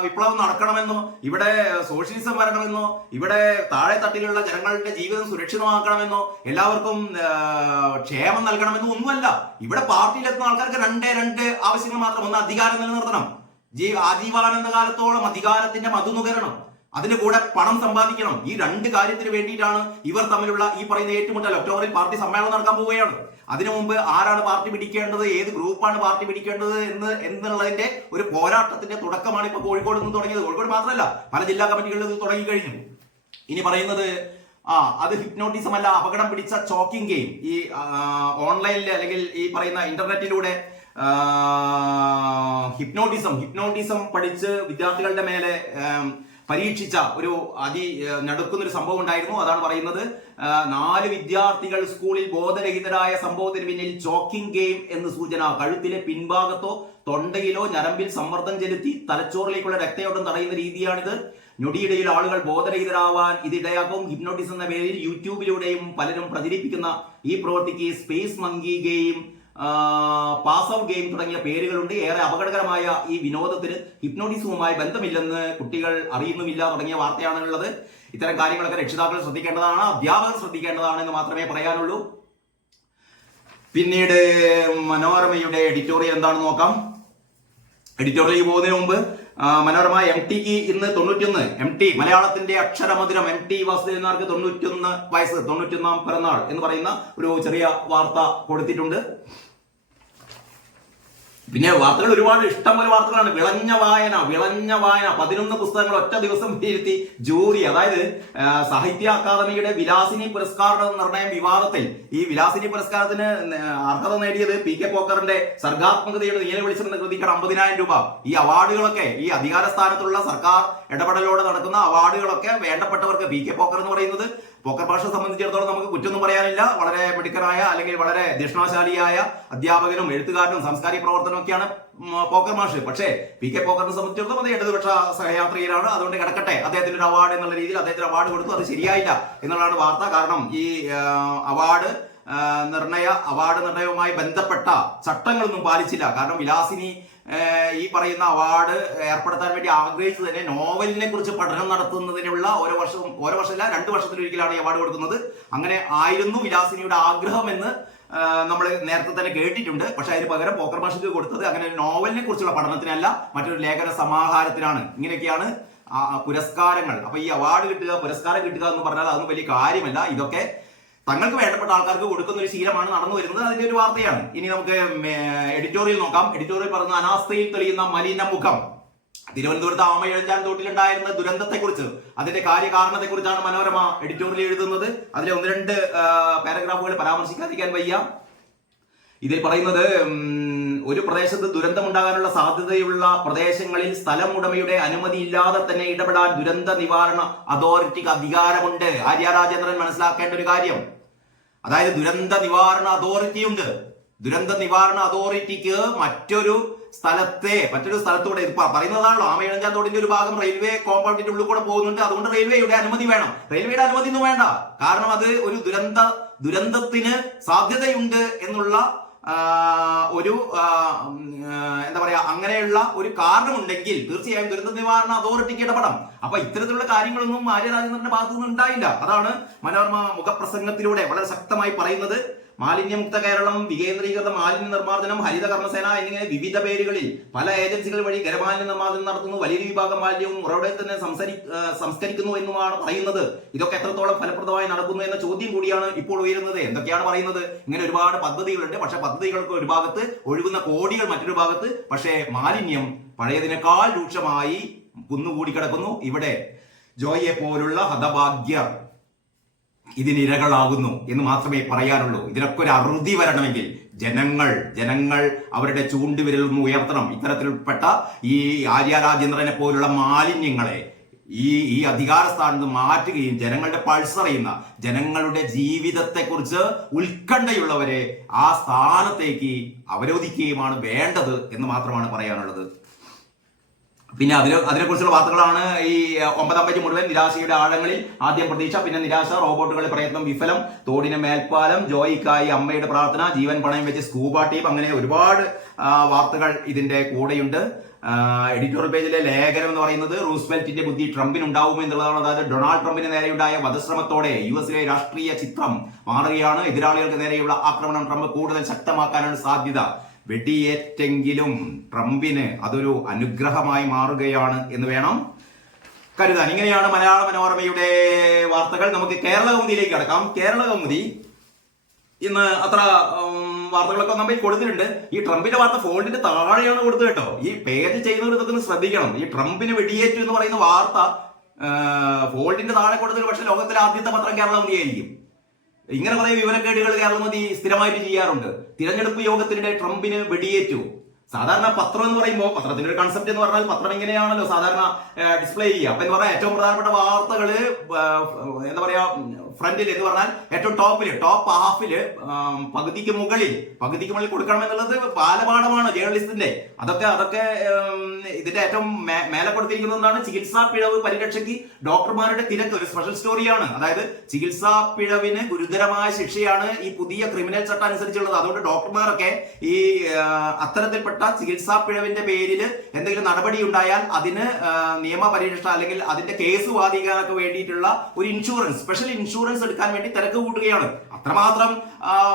വിപ്ലവം നടക്കണമെന്നോ, ഇവിടെ സോഷ്യലിസം വരണമെന്നോ, ഇവിടെ താഴെ തട്ടിലുള്ള ജനങ്ങളുടെ ജീവിതം സുരക്ഷിതമാക്കണമെന്നോ, എല്ലാവർക്കും ക്ഷേമം നൽകണമെന്നോ ഒന്നുമല്ല. ഇവിടെ പാർട്ടിയിലെത്തുന്ന ആൾക്കാർക്ക് 2 ആവശ്യങ്ങൾ മാത്രം. ഒന്ന്, അധികാരം നിലനിർത്തണം. ആജീവാനന്ദ കാലത്തോളം അധികാരത്തിന്റെ മധുനുകരണം. അതിന്റെ കൂടെ പണം സമ്പാദിക്കണം. ഈ 2 കാര്യത്തിന് വേണ്ടിയിട്ടാണ് ഇവർ തമ്മിലുള്ള ഈ പറയുന്ന ഏറ്റുമുട്ടൽ. ഒക്ടോബറിൽ പാർട്ടി സമ്മേളനം നടക്കാൻ പോവുകയാണ്. അതിനു മുമ്പ് ആരാണ് പാർട്ടി പിടിക്കേണ്ടത്, ഏത് ഗ്രൂപ്പാണ് പാർട്ടി പിടിക്കേണ്ടത് എന്നുള്ളതിന്റെ ഒരു പോരാട്ടത്തിന്റെ തുടക്കമാണ് ഇപ്പൊ കോഴിക്കോട് നിന്ന് തുടങ്ങിയത്. കോഴിക്കോട് മാത്രമല്ല, പല ജില്ലാ കമ്മിറ്റികളിൽ ഇത് തുടങ്ങിക്കഴിഞ്ഞു. ഇനി പറയുന്നത് അത് ഹിപ്നോട്ടിസം അല്ല, അപകടം പിടിച്ച ചോക്കിംഗ് ഗെയിം. ഈ ഓൺലൈനിൽ അല്ലെങ്കിൽ ഈ പറയുന്ന ഇന്റർനെറ്റിലൂടെ ഹിപ്നോട്ടിസം പഠിച്ച് വിദ്യാർത്ഥികളുടെ മേലെ പരീക്ഷിച്ച ഒരു നടുക്കുന്നൊരു സംഭവം ഉണ്ടായിരുന്നു. അതാണ് പറയുന്നത്. 4 വിദ്യാർത്ഥികൾ സ്കൂളിൽ ബോധരഹിതരായ സംഭവത്തിന് പിന്നിൽ ചോക്കിംഗ് ഗെയിം എന്ന് സൂചന. കഴുത്തിലെ പിൻഭാഗത്തോ തൊണ്ടയിലോ ഞരമ്പിൽ സമ്മർദ്ദം ചെലുത്തി തലച്ചോറിലേക്കുള്ള രക്തയോട്ടം തടയുന്ന രീതിയാണിത്. ഞൊടിയിടയിൽ ആളുകൾ ബോധരഹിതരാവാൻ ഇതിടയാക്കും. ഹിപ്നോട്ടിസം എന്ന പേരിൽ യൂട്യൂബിലൂടെയും പലരും പ്രചരിപ്പിക്കുന്ന ഈ പ്രവൃത്തിക്ക് space monkey game, pass out game തുടങ്ങിയ പേരുകളുണ്ട്. ഏറെ അപകടകരമായ ഈ വിനോദത്തിന് ഹിപ്നോട്ടിസവുമായി ബന്ധമില്ലെന്ന് കുട്ടികൾ അറിയുന്നുമില്ല തുടങ്ങിയ വാർത്തയാണുള്ളത്. ഇത്തരം കാര്യങ്ങളൊക്കെ രക്ഷിതാക്കൾ ശ്രദ്ധിക്കേണ്ടതാണ്, അധ്യാപകർ ശ്രദ്ധിക്കേണ്ടതാണ് എന്ന് മാത്രമേ പറയാനുള്ളൂ. പിന്നീട് മനോരമയുടെ എഡിറ്റോറിയൽ എന്താണെന്ന് നോക്കാം. എഡിറ്റോറിയൽ പോകുന്നതിന് മുമ്പ് മനോരമ MT ഇന്ന് 91, MT മലയാളത്തിന്റെ അക്ഷരമധുരം MT വാസുദേവനാർക്ക് 91 വയസ്സ്, 91ാം പിറന്നാൾ എന്ന് പറയുന്ന ഒരു ചെറിയ വാർത്ത കൊടുത്തിട്ടുണ്ട്. പിന്നെ വാർത്തകൾ ഒരുപാട് ഇഷ്ടംപോലെ വാർത്തകളാണ്. വിളഞ്ഞ വായന 11 പുസ്തകങ്ങൾ ഒറ്റ ദിവസം വിലയിരുത്തി ജൂറി. അതായത് സാഹിത്യ അക്കാദമിയുടെ വിലാസിനി പുരസ്കാര നിർണയം വിവാദത്തിൽ ഈ വിലാസിനി പുരസ്കാരത്തിന് അർഹത നേടിയത് PK പോക്കറിന്റെ സർഗാത്മകതയുടെ നീല വെളിച്ചെന്ന കൃതിക്കാണ് 50,000 രൂപ. ഈ അവാർഡുകളൊക്കെ ഈ അധികാര സ്ഥാനത്തുള്ള സർക്കാർ ഇടപെടലോടെ നടക്കുന്ന അവാർഡുകളൊക്കെ വേണ്ടപ്പെട്ടവർക്ക് PK പോക്കർ എന്ന് പറയുന്നത് പോക്കർ ഭാഷ സംബന്ധിച്ചിടത്തോളം നമുക്ക് കുറ്റൊന്നും പറയാനില്ല. വളരെ മിടുക്കനായ അല്ലെങ്കിൽ വളരെ ദക്ഷിണാശാലിയായ അധ്യാപകനും എഴുത്തുകാരനും സാംസ്കാരിക പ്രവർത്തനം ഒക്കെയാണ് പോക്കർ മാഷ്. പക്ഷേ PK പോക്കറിനെ സംബന്ധിച്ചിടത്തോളം അത് ഇടതുപക്ഷ സഹയാത്രികരാണ്. അതുകൊണ്ട് കിടക്കട്ടെ, അദ്ദേഹത്തിന് ഒരു അവാർഡ് എന്നുള്ള രീതിയിൽ അദ്ദേഹത്തിന് അവാർഡ് കൊടുത്തു. അത് ശരിയായില്ല എന്നുള്ളതാണ് വാർത്ത. കാരണം ഈ അവാർഡ് നിർണയവുമായി ബന്ധപ്പെട്ട ചട്ടങ്ങളൊന്നും പാലിച്ചില്ല. കാരണം വിലാസിനി ഈ പറയുന്ന അവാർഡ് ഏർപ്പെടുത്താൻ വേണ്ടി ആഗ്രഹിച്ചു തന്നെ നോവലിനെ കുറിച്ച് പഠനം നടത്തുന്നതിനുള്ള ഓരോ വർഷമല്ല 2 വർഷത്തിലൊരിക്കലാണ് ഈ അവാർഡ് കൊടുക്കുന്നത്. അങ്ങനെ ആയിരുന്നു വിലാസിനിയുടെ ആഗ്രഹം എന്ന് നമ്മൾ നേരത്തെ തന്നെ കേട്ടിട്ടുണ്ട്. പക്ഷെ അതിന് പകരം പോക്കർ മാഷിക്ക് കൊടുത്തത് അങ്ങനെ ഒരു നോവലിനെ കുറിച്ചുള്ള പഠനത്തിനല്ല, മറ്റൊരു ലേഖന സമാഹാരത്തിനാണ്. ഇങ്ങനെയൊക്കെയാണ് പുരസ്കാരങ്ങൾ. അപ്പൊ ഈ അവാർഡ് കിട്ടുക, പുരസ്കാരം കിട്ടുക എന്ന് പറഞ്ഞാൽ അതൊന്നും വലിയ കാര്യമല്ല. ഇതൊക്കെ തങ്ങൾക്ക് വേണ്ടപ്പെട്ട ആൾക്കാർക്ക് കൊടുക്കുന്ന ഒരു ശീലമാണ് നടന്നു വരുന്നത്. അതിന്റെ ഒരു വാർത്തയാണ്. ഇനി നമുക്ക് എഡിറ്റോറിയൽ നോക്കാം. എഡിറ്റോറിയൽ പറയുന്ന അനാസ്ഥയിൽ തെളിയുന്ന മലിന മുഖം. തിരുവനന്തപുരത്ത് ആമയിഴഞ്ചാൻ തോട്ടിലുണ്ടായിരുന്ന ദുരന്തത്തെക്കുറിച്ച്, അതിന്റെ കാര്യകാരണത്തെക്കുറിച്ചാണ് മനോരമ എഡിറ്റോറിയൽ എഴുതുന്നത്. അതിലെ 1-2 പാരഗ്രാഫുകൾ പരാമർശിക്കാതിരിക്കാൻ വയ്യ. ഇതിൽ പറയുന്നത്, ഒരു പ്രദേശത്ത് ദുരന്തമുണ്ടാകാനുള്ള സാധ്യതയുള്ള പ്രദേശങ്ങളിൽ സ്ഥലം ഉടമയുടെ അനുമതി ഇല്ലാതെ തന്നെ ഇടപെടാൻ ദുരന്ത നിവാരണ അതോറിറ്റിക്ക് അധികാരമുണ്ട്. ആര്യ രാജേന്ദ്രൻ മനസ്സിലാക്കേണ്ട ഒരു കാര്യം, അതായത് ദുരന്ത നിവാരണ അതോറിറ്റി ഉണ്ട്. ദുരന്ത നിവാരണ അതോറിറ്റിക്ക് മറ്റൊരു സ്ഥലത്തൂടെ പറയുന്നതാണല്ലോ. ആമയിഴഞ്ചാൻ തോടിന്റെ ഒരു ഭാഗം റെയിൽവേ കോമ്പൗണ്ടിന്റെ ഉള്ളിൽ കൂടെ പോകുന്നുണ്ട്. അതുകൊണ്ട് റെയിൽവേയുടെ അനുമതി വേണം. റെയിൽവേയുടെ അനുമതി ഒന്നും വേണ്ട. കാരണം അത് ഒരു ദുരന്തത്തിന് സാധ്യതയുണ്ട് എന്നുള്ള ഒരു എന്താ പറയാ, അങ്ങനെയുള്ള ഒരു കാരണമുണ്ടെങ്കിൽ തീർച്ചയായും ദുരന്ത നിവാരണ അതോറിറ്റിക്ക് ഇടപെടാം. അപ്പൊ ഇത്തരത്തിലുള്ള കാര്യങ്ങളൊന്നും ആര്യ രാജേന്ദ്രന്റെ ഭാഗത്തു നിന്ന് ഉണ്ടായില്ല. അതാണ് മനോരമ മുഖപ്രസംഗത്തിലൂടെ വളരെ ശക്തമായി പറയുന്നത്. മാലിന്യമുക്ത കേരളം, വികേന്ദ്രീകൃത മാലിന്യ നിർമ്മാർജ്ജനം, ഹരിത കർമ്മസേന എന്നിങ്ങനെ വിവിധ പേരുകളിൽ പല ഏജൻസികൾ വഴി ഖരമാലിന്യ നിർമ്മാർജ്ജനം നടത്തുന്നു. വലിയൊരു വിഭാഗം മാലിന്യവും ഉറവിടെ തന്നെ സംസ്കരിക്കുന്നു എന്നുമാണ് പറയുന്നത്. ഇതൊക്കെ എത്രത്തോളം ഫലപ്രദമായി നടക്കുന്നു എന്ന ചോദ്യം കൂടിയാണ് ഇപ്പോൾ ഉയരുന്നത്. എന്തൊക്കെയാണ് പറയുന്നത്? ഇങ്ങനെ ഒരുപാട് പദ്ധതികളുണ്ട്. പക്ഷെ പദ്ധതികൾക്ക് ഒരു ഭാഗത്ത് ഒഴുകുന്ന കോടികൾ മറ്റൊരു ഭാഗത്ത്. പക്ഷേ മാലിന്യം പഴയതിനേക്കാൾ രൂക്ഷമായി കുന്നുകൂടി കിടക്കുന്നു. ഇവിടെ ജോയിയെ പോലുള്ള ഹതഭാഗ്യർ ഇതിനിരകളാകുന്നു എന്ന് മാത്രമേ പറയാനുള്ളൂ. ഇതിനൊക്കെ ഒരു അറുതി വരണമെങ്കിൽ ജനങ്ങൾ അവരുടെ ചൂണ്ടുവിരലൊന്ന് ഉയർത്തണം. ഇത്തരത്തിൽപ്പെട്ട ഈ ആര്യ രാജേന്ദ്രനെ പോലുള്ള മാലിന്യങ്ങളെ ഈ അധികാര സ്ഥാനത്ത് മാറ്റുകയും ജനങ്ങളുടെ പൾസ് അറിയുന്ന, ജനങ്ങളുടെ ജീവിതത്തെക്കുറിച്ച് ഉത്കണ്ഠയുള്ളവരെ ആ സ്ഥാനത്തേക്ക് അവരോധിക്കുകയുമാണ് വേണ്ടത് എന്ന് മാത്രമാണ് പറയാനുള്ളത്. പിന്നെ അതിനെക്കുറിച്ചുള്ള വാർത്തകളാണ് ഈ 9-ാം പേജ് മുഴുവൻ. നിരാശയുടെ ആഴങ്ങളിൽ, ആദ്യം പ്രതീക്ഷ, പിന്നെ നിരാശ, റോബോട്ടുകളുടെ പ്രയത്നം വിഫലം, തോടിന് മേൽപ്പാലം, ജോയിക്കായി അമ്മയുടെ പ്രാർത്ഥന, ജീവൻ പണയം വെച്ച് സ്കൂബ ടീം, അങ്ങനെ ഒരുപാട് വാർത്തകൾ ഇതിന്റെ കൂടെയുണ്ട്. എഡിറ്റോറിയൽ പേജിലെ ലേഖനം എന്ന് പറയുന്നത് റൂസ്വെൽറ്റിന്റെ ബുദ്ധി ട്രംപിനുണ്ടാവും എന്നുള്ളതാണ്. അതായത് ഡൊണാൾഡ് ട്രംപിന് നേരെയുണ്ടായ വധശ്രമത്തോടെ യുഎസിലെ രാഷ്ട്രീയ ചിത്രം മാറുകയാണ്. എതിരാളികൾക്ക് നേരെയുള്ള ആക്രമണം ട്രംപ് കൂടുതൽ ശക്തമാക്കാനാണ് സാധ്യത. വെടിയേറ്റെങ്കിലും ട്രംപിന് അതൊരു അനുഗ്രഹമായി മാറുകയാണ് എന്ന് വേണം കരുതാൻ. ഇങ്ങനെയാണ് മലയാള മനോരമയുടെ വാർത്തകൾ. നമുക്ക് കേരള കൗമുദിയിലേക്ക് കടക്കാം. കേരള കൗമുദി ഇന്ന് അത്ര വാർത്തകളൊക്കെ നമ്മൾ കൊടുത്തിട്ടുണ്ട്. ഈ ട്രംപിന്റെ വാർത്ത ഫോൾഡിന്റെ താഴെയാണ് കൊടുത്തത് കേട്ടോ. ഈ പേജ് ചെയ്യുന്നവർ ഇതൊക്കെ ഒന്ന് ശ്രദ്ധിക്കണം. ഈ ട്രംപിന് വെടിയേറ്റു എന്ന് പറയുന്ന വാർത്ത ഫോൾഡിന്റെ താഴെ കൊടുത്തൊരു പക്ഷേ ലോകത്തിലെ ആദ്യത്തെ പത്രം കേരളമതി ആയിരിക്കും. ഇങ്ങനെ കുറെ വിവരക്കേടുകൾ കേരളമതി സ്ഥിരമായിട്ട് ചെയ്യാറുണ്ട്. തിരഞ്ഞെടുപ്പ് യോഗത്തിനിടെ ട്രംപിന് വെടിയേറ്റു. സാധാരണ പത്രം എന്ന് പറയുമ്പോൾ പത്രത്തിന്റെ ഒരു കൺസെപ്റ്റ് എന്ന് പറഞ്ഞാൽ പത്രം ഇങ്ങനെയാണല്ലോ സാധാരണ ഡിസ്പ്ലേ ചെയ്യുക. അപ്പൊ എന്ന് പറഞ്ഞാൽ ഏറ്റവും പ്രധാനപ്പെട്ട വാർത്തകള് എന്താ പറയാ ഫ്രണ്ടിൽ എന്ന് പറഞ്ഞാൽ ഏറ്റവും ടോപ്പ് ഹാഫില് പകുതിക്ക് മുകളിൽ കൊടുക്കണം എന്നുള്ളത് ബാലപാഠമാണ് ജേർണലിസ്റ്റിന്റെ. അതൊക്കെ ഇതിന്റെ ഏറ്റവും മേലെ കൊടുത്തിരിക്കുന്നതാണ് ചികിത്സാ പിഴവ് പരിരക്ഷയ്ക്ക് ഡോക്ടർമാരുടെ തിരക്ക്. ഒരു സ്പെഷ്യൽ സ്റ്റോറിയാണ്. അതായത് ചികിത്സാ പിഴവിന് ഗുരുതരമായ ശിക്ഷയാണ് ഈ പുതിയ ക്രിമിനൽ ചട്ടം അനുസരിച്ചുള്ളത്. അതുകൊണ്ട് ഡോക്ടർമാരൊക്കെ ഈ അത്തരത്തിൽപ്പെട്ട ചികിത്സാ പിഴവിന്റെ പേരിൽ എന്തെങ്കിലും നടപടി ഉണ്ടായാൽ അതിന് നിയമപരിരക്ഷ അല്ലെങ്കിൽ അതിന്റെ കേസ് വാദിക്കാനൊക്കെ വേണ്ടിയിട്ടുള്ള ഒരു സ്പെഷ്യൽ ഇൻഷുറൻസ് എടുക്കാൻ വേണ്ടി തിരക്ക് കൂട്ടുകയാണ്. അത്രമാത്രം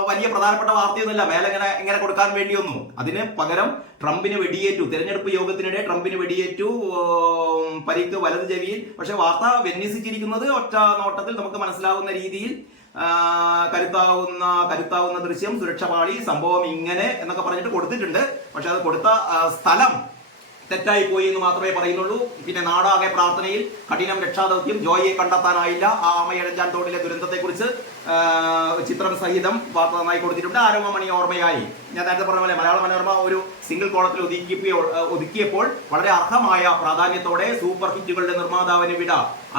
വലിയ പ്രധാനപ്പെട്ട വാർത്തയൊന്നുമില്ല മേലെ ഇങ്ങനെ കൊടുക്കാൻ വേണ്ടിയൊന്നും. അതിന് പകരം ട്രംപിന് വെടിയേറ്റു. തെരഞ്ഞെടുപ്പ് യോഗത്തിനിടെ ട്രംപിന് വെടിയേറ്റു, പരിക്ക് വലത് ചെവിയിൽ. പക്ഷെ വാർത്ത വിന്യസിച്ചിരിക്കുന്നത് ഒറ്റ നോട്ടത്തിൽ നമുക്ക് മനസ്സിലാവുന്ന രീതിയിൽ കരുത്താവുന്ന ദൃശ്യം, സുരക്ഷ പാളി, സംഭവം ഇങ്ങനെ എന്നൊക്കെ പറഞ്ഞിട്ട് കൊടുത്തിട്ടുണ്ട്. പക്ഷെ അത് കൊടുത്ത സ്ഥലം തെറ്റായി പോയി എന്ന് മാത്രമേ പറയുന്നുള്ളൂ. പിന്നെ നാടാകെ പ്രാർത്ഥനയിൽ, കഠിനം രക്ഷാദൗത്യം, ജോയിയെ കണ്ടെത്താനായില്ല. ആ ആമയിഴഞ്ചാൻ തോടിലെ ദുരന്തത്തെക്കുറിച്ച് ചിത്രം സഹിതം വാർത്ത നന്നായി കൊടുത്തിട്ടുണ്ട്. ആരോമമണി ഓർമ്മയായി. ഞാൻ നേരത്തെ പറഞ്ഞ പോലെ മലയാള മനോരമ ഒരു സിംഗിൾ കോളത്തിൽ ഒതുക്കിയപ്പോൾ വളരെ അർഹമായ പ്രാധാന്യത്തോടെ സൂപ്പർ ഹിറ്റുകളുടെ നിർമ്മാതാവിന് വിട,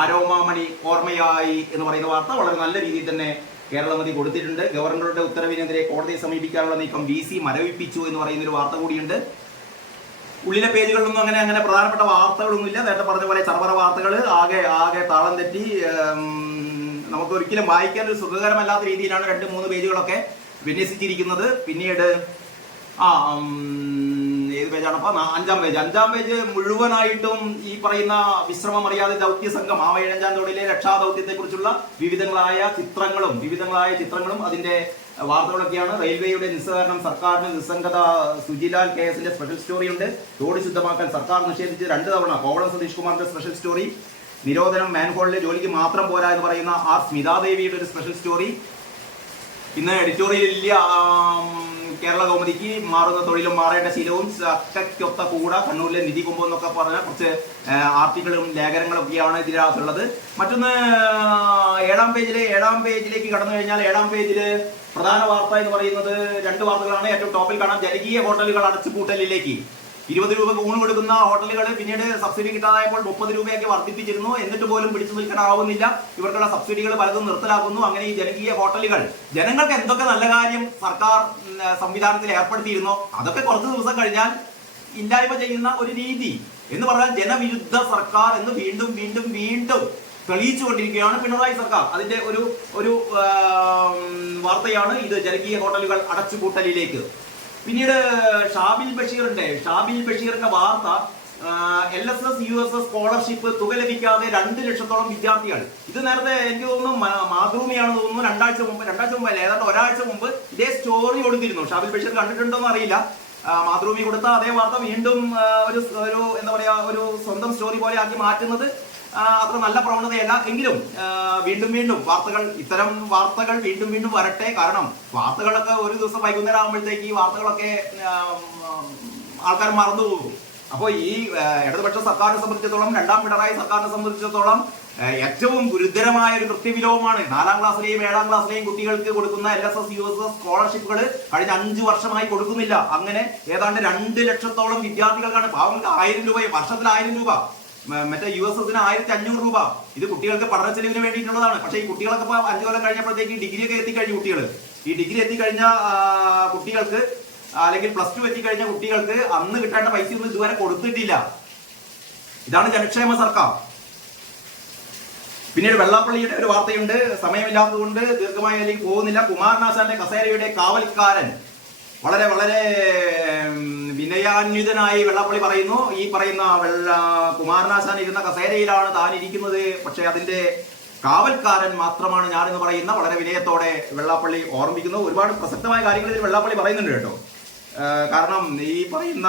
ആരോമമണി ഓർമ്മയായി എന്ന് പറയുന്ന വാർത്ത വളരെ നല്ല രീതിയിൽ തന്നെ കേരളമതി കൊടുത്തിട്ടുണ്ട്. ഗവർണറുടെ ഉത്തരവിനെതിരെ കോടതിയെ സമീപിക്കാനുള്ള നീക്കം VC മരവിപ്പിച്ചു എന്ന് പറയുന്നൊരു വാർത്ത കൂടിയുണ്ട്. ഉള്ളിലെ പേജുകളിലൊന്നും അങ്ങനെ പ്രധാനപ്പെട്ട വാർത്തകളൊന്നുമില്ല. നേരത്തെ പറഞ്ഞ പോലെ ചർവറ വാർത്തകൾ ആകെ താളം തെറ്റി നമുക്ക് ഒരിക്കലും വായിക്കാൻ ഒരു സുഖകരമല്ലാത്ത രീതിയിലാണ് 2-3 പേജുകളൊക്കെ വിന്യസിച്ചിരിക്കുന്നത്. പിന്നീട് ഏത് പേജാണ്? അപ്പൊ 5-ാം പേജ് മുഴുവനായിട്ടും ഈ പറയുന്ന വിശ്രമമറിയാതെ ദൗത്യ സംഘം ആമയിഴഞ്ചാൻ തോടിലെ രക്ഷാദൗത്യത്തെ കുറിച്ചുള്ള വിവിധങ്ങളായ ചിത്രങ്ങളും അതിന്റെ വാർത്തകളൊക്കെയാണ്. റെയിൽവേയുടെ നിസ്സഹകരണം സർക്കാരിന് നിസ്സംഗത, സുജിലാൽ കേസിന്റെ സ്പെഷ്യൽ സ്റ്റോറി ഉണ്ട്. തോട് ശുദ്ധമാക്കാൻ സർക്കാർ നിഷേധിച്ച് 2 തവണ കോവളം സതീഷ് കുമാറിന്റെ സ്പെഷ്യൽ സ്റ്റോറി. നിരോധനം മാൻഹോളിലെ ജോലിക്ക് മാത്രം പോരാ എന്ന് പറയുന്ന സ്മിതാദേവിയുടെ ഒരു സ്പെഷ്യൽ സ്റ്റോറി. ഇന്ന് എഡിറ്റോറിയലില്ല കേരള കൗമുദിക്ക് മാറുന്ന തൊഴിലും മാറേണ്ട ശീലവും ചക്കയ്ക്കൊത്ത കൂട കണ്ണൂരിലെ നിധി കുമ്പം എന്നൊക്കെ പറഞ്ഞ കുറച്ച് ആർട്ടിക്കിളും ലേഖനങ്ങളൊക്കെയാണ് ഇതിനകത്തുള്ളത്. മറ്റൊന്ന് 7-ാം പേജിലേക്ക് കടന്നു കഴിഞ്ഞാൽ 7-ാം പേജില് പ്രധാന വാർത്ത എന്ന് പറയുന്നത് 2 വാർത്തകളാണ്. ഏറ്റവും ടോപ്പിൽ കാണാം ജനകീയ ഹോട്ടലുകൾ അടച്ചുപൂട്ടലിലേക്ക്. 20 രൂപ ഊണ് കൊടുക്കുന്ന ഹോട്ടലുകൾ പിന്നീട് സബ്സിഡി കിട്ടാതായപ്പോൾ 30 രൂപയാക്കി വർദ്ധിപ്പിച്ചിരുന്നു. എന്നിട്ട് പോലും പിടിച്ചു നിൽക്കാനാവുന്നില്ല. ഇവർക്കുള്ള സബ്സിഡികൾ പലതും നിർത്തലാക്കുന്നു. അങ്ങനെ ഈ ജനകീയ ഹോട്ടലുകൾ ജനങ്ങൾക്ക് എന്തൊക്കെ നല്ല കാര്യം സർക്കാർ സംവിധാനത്തിൽ ഏർപ്പെടുത്തിയിരുന്നോ അതൊക്കെ കുറച്ച് ദിവസം കഴിഞ്ഞാൽ ഇല്ലായ്മ ചെയ്യുന്ന ഒരു രീതി എന്ന് പറഞ്ഞാൽ ജനവിരുദ്ധ സർക്കാർ എന്ന് വീണ്ടും തെളിയിച്ചുകൊണ്ടിരിക്കുകയാണ് പിണറായി സർക്കാർ. അതിന്റെ ഒരു വാർത്തയാണ് ഇത്, ജനകീയ ഹോട്ടലുകൾ അടച്ചുപൂട്ടലിലേക്ക്. പിന്നീട് ഷാബിൽ ബഷീറിന്റെ വാർത്ത, LSS USS സ്കോളർഷിപ്പ് തുക ലഭിക്കാതെ 2 ലക്ഷത്തോളം വിദ്യാർത്ഥികൾ. ഇത് നേരത്തെ എനിക്ക് തോന്നുന്നു മാതൃഭൂമിയാണെന്ന് തോന്നുന്നു രണ്ടാഴ്ച മുമ്പ് ഏതാണ്ട് ഒരാഴ്ച മുമ്പ് ഇതേ സ്റ്റോറി കൊടുത്തിരുന്നു. ഷാബിൽ ബഷീർ കണ്ടിട്ടുണ്ടോ എന്ന് അറിയില്ല. മാതൃഭൂമി കൊടുത്ത അതേ വാർത്ത വീണ്ടും ഒരു എന്താ പറയാ ഒരു സ്വന്തം സ്റ്റോറി പോലെ ആക്കി മാറ്റുന്നത് അത്ര നല്ല പ്രവണതയല്ല. എങ്കിലും വീണ്ടും ഇത്തരം വാർത്തകൾ വീണ്ടും വരട്ടെ. കാരണം വാർത്തകളൊക്കെ ഒരു ദിവസം വൈകുന്നേരം ആകുമ്പോഴത്തേക്ക് ഈ വാർത്തകളൊക്കെ ആൾക്കാർ മറന്നുപോകും. അപ്പോൾ ഈ ഇടതുപക്ഷ സർക്കാരിനെ സംബന്ധിച്ചിടത്തോളം, 2ാം പിണറായി സർക്കാരിനെ സംബന്ധിച്ചിടത്തോളം ഏറ്റവും ഗുരുതരമായ ഒരു കൃത്യവിലോപമാണ് 4ാം ക്ലാസ്സിലെയും 7ാം ക്ലാസ്സിലെയും കുട്ടികൾക്ക് കൊടുക്കുന്ന LSS USS സ്കോളർഷിപ്പുകൾ കഴിഞ്ഞ 5 വർഷമായി കൊടുക്കുന്നില്ല. അങ്ങനെ ഏതാണ്ട് 2 ലക്ഷത്തോളം വിദ്യാർത്ഥികൾക്കാണ്. പാവങ്ങൾക്ക് 1000 രൂപ, വർഷത്തിൽ 1000 രൂപ, മറ്റേ USSന് 1500 രൂപ. ഇത് കുട്ടികൾക്ക് പഠന ചെലവിന് വേണ്ടിയിട്ടുള്ളതാണ്. പക്ഷേ ഈ കുട്ടികളൊക്കെ 5 കൊല്ലം കഴിഞ്ഞപ്പോഴത്തേക്ക് ഡിഗ്രിയൊക്കെ എത്തിക്കഴിഞ്ഞ കുട്ടികൾ, ഈ ഡിഗ്രി എത്തിക്കഴിഞ്ഞ കുട്ടികൾക്ക് അല്ലെങ്കിൽ +2 എത്തിക്കഴിഞ്ഞ കുട്ടികൾക്ക് അന്ന് കിട്ടേണ്ട പൈസയൊന്നും ഇതുവരെ കൊടുത്തിട്ടില്ല. ഇതാണ് ജനക്ഷേമ സർക്കാർ. പിന്നീട് വെള്ളാപ്പള്ളിയുടെ ഒരു വാർത്തയുണ്ട്. സമയമില്ലാത്തതുകൊണ്ട് ദീർഘമായി അല്ലെങ്കിൽ പോകുന്നില്ല. കുമാരനാശാന്റെ കസേരയുടെ കാവൽക്കാരൻ വളരെ വിനയാന്വിതനായി വെള്ളാപ്പള്ളി പറയുന്നു, ഈ പറയുന്ന കുമാരനാശാൻ ഇരുന്ന കസേരയിലാണ് താൻ ഇരിക്കുന്നത്, പക്ഷെ അതിന്റെ കാവൽക്കാരൻ മാത്രമാണ് ഞാൻ എന്ന് പറയുന്ന വളരെ വിനയത്തോടെ വെള്ളാപ്പള്ളി ഓർമ്മിക്കുന്നു. ഒരുപാട് പ്രസക്തമായ കാര്യങ്ങൾ ഇതിൽ വെള്ളാപ്പള്ളി പറയുന്നുണ്ട് കേട്ടോ. കാരണം ഈ പറയുന്ന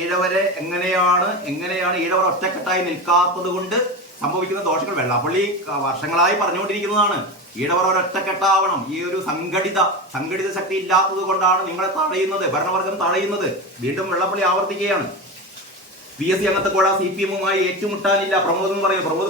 ഈഴവരെ എങ്ങനെയാണ് ഈഴവർ ഒറ്റക്കെട്ടായി നിൽക്കാത്തത് കൊണ്ട് സംഭവിക്കുന്ന ദോഷങ്ങൾ വെള്ളാപ്പള്ളി വർഷങ്ങളായി പറഞ്ഞുകൊണ്ടിരിക്കുന്നതാണ്. ഈഴവർ ഒരൊറ്റക്കെട്ടാവണം. ഈ ഒരു സംഘടിത ശക്തി ഇല്ലാത്തത് കൊണ്ടാണ് നിങ്ങളെ തടയുന്നത്, ഭരണവർഗം തടയുന്നത്. വീണ്ടും വെള്ളാപ്പള്ളി ആവർത്തിക്കുകയാണ്. PSC അംഗത്വക്കോഴ CPM-ഉമായി ഏറ്റുമുട്ടാനില്ല. പ്രമോദ്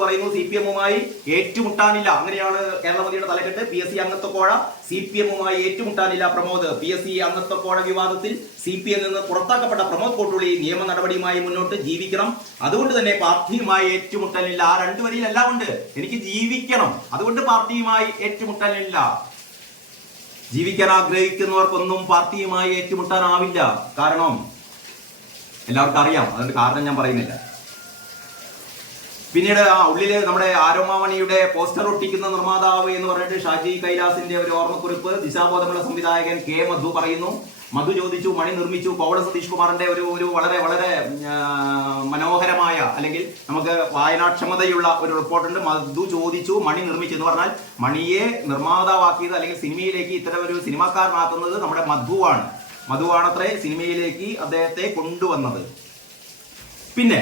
പറയുന്നു CPM-ഉമായി ഏറ്റുമുട്ടാനില്ല. അങ്ങനെയാണ് കേരളമതിയുടെ തലക്കെട്ട്. PSC അംഗത്വക്കോഴ CPM-ഉമായി ഏറ്റുമുട്ടാനില്ല പ്രമോദ്. PSC അംഗത്വക്കോഴ വിവാദത്തിൽ CPM നിന്ന് പുറത്താക്കപ്പെട്ട പ്രമോദ് കോട്ടൂളി നിയമ നടപടിയുമായി മുന്നോട്ട് ജീവിക്കണം. അതുകൊണ്ട് തന്നെ പാർട്ടിയുമായി ഏറ്റുമുട്ടലില്ല. ആ രണ്ടു വരിയിൽ എല്ലാം ഉണ്ട്. എനിക്ക് ജീവിക്കണം, അതുകൊണ്ട് പാർട്ടിയുമായി ഏറ്റുമുട്ടലില്ല. ജീവിക്കാൻ ആഗ്രഹിക്കുന്നവർക്കൊന്നും പാർട്ടിയുമായി ഏറ്റുമുട്ടാനാവില്ല. കാരണം എല്ലാവർക്കും അറിയാം. അതിന്റെ കാരണം ഞാൻ പറയുന്നില്ല. പിന്നീട് ഉള്ളില് നമ്മുടെ ആരോമാമണിയുടെ പോസ്റ്റർ ഒട്ടിക്കുന്ന നിർമ്മാതാവ് എന്ന് പറഞ്ഞിട്ട് ഷാജി കൈലാസിന്റെ ഒരു ഓർമ്മക്കുറിപ്പ് ദിശാബോധമുള്ള സംവിധായകൻ K. മധു പറയുന്നു. മധു ചോദിച്ചു, മണി നിർമ്മിച്ചു. കോവള സതീഷ് കുമാറിന്റെ ഒരു വളരെ വളരെ മനോഹരമായ അല്ലെങ്കിൽ നമുക്ക് വായനാക്ഷമതയുള്ള ഒരു റിപ്പോർട്ടുണ്ട്. മധു ചോദിച്ചു, മണി നിർമ്മിച്ചു എന്ന് പറഞ്ഞാൽ മണിയെ നിർമ്മാതാവാക്കിയത് അല്ലെങ്കിൽ സിനിമയിലേക്ക് ഇത്തരം ഒരു സിനിമാക്കാരനാക്കുന്നത് നമ്മുടെ മധുവാണത്രേ സിനിമയിലേക്ക് അദ്ദേഹത്തെ കൊണ്ടുവന്നത്. പിന്നെ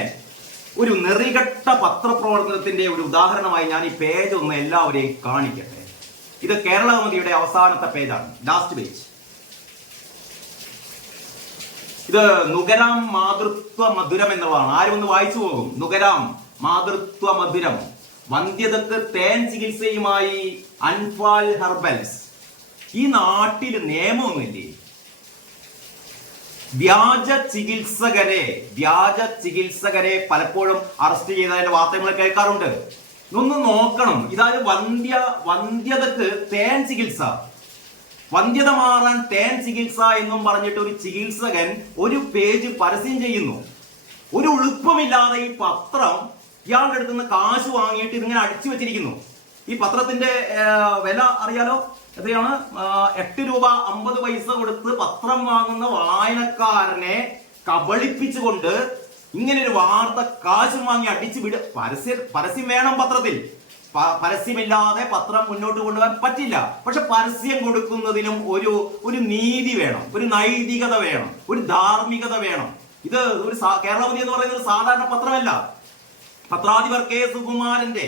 ഒരു നെറികെട്ട പത്രപ്രവർത്തനത്തിന്റെ ഒരു ഉദാഹരണമായി ഞാൻ ഈ പേജ് ഒന്ന് എല്ലാവരെയും കാണിക്കട്ടെ. ഇത് കേരളകൗമുദിയുടെ അവസാനത്തെ പേജാണ്, ലാസ്റ്റ് പേജ്. ഇത് നുകരാം മാതൃത്വ മധുരം എന്നുള്ളതാണ്. ആരും ഒന്ന് വായിച്ചു പോകും. നുകരാം മാതൃത്വ മധുരം. വന്ധ്യതക്ക് തേൻ ചികിത്സയുമായി അൻഫാൽ ഹെർബൽസ്. ഈ നാട്ടിൽ നിയമമൊന്നുമില്ലേ? വ്യാജ ചികിത്സകരെ പലപ്പോഴും അറസ്റ്റ് ചെയ്തതിന്റെ വാർത്തകൾ കേൾക്കാറുണ്ട്. ഒന്ന് നോക്കണം. ഇതായത് വന്ധ്യതക്ക് തേൻ ചികിത്സ, വന്ധ്യത മാറാൻ തേൻ ചികിത്സ എന്നും പറഞ്ഞിട്ട് ഒരു ചികിത്സകൻ ഒരു പേജ് പരസ്യം ചെയ്യുന്നു. ഒരു എളുപ്പമില്ലാതെ ഈ പത്രം ഇയാളുടെ അടുത്ത് നിന്ന് കാശ് വാങ്ങിയിട്ട് ഇതിങ്ങനെ അടിച്ചു വെച്ചിരിക്കുന്നു. ഈ പത്രത്തിന്റെ വില അറിയാലോ, എത്രയാണ്? 8 രൂപ 50 പൈസ കൊടുത്ത് പത്രം വാങ്ങുന്ന വായനക്കാരനെ കബളിപ്പിച്ചുകൊണ്ട് ഇങ്ങനെ ഒരു വാർത്ത കാശും വാങ്ങി അടിച്ചു വിട്. പരസ്യം വേണം പത്രത്തിൽ. പരസ്യമില്ലാതെ പത്രം മുന്നോട്ട് കൊണ്ടുപോകാൻ പറ്റില്ല. പക്ഷെ പരസ്യം കൊടുക്കുന്നതിനും ഒരു നീതി വേണം, ഒരു നൈതികത വേണം, ഒരു ധാർമ്മികത വേണം. ഇത് ഒരു കേരളമതി എന്ന് പറയുന്നത് ഒരു സാധാരണ പത്രമല്ല. പത്രാധിപർ K. സുകുമാരന്റെ,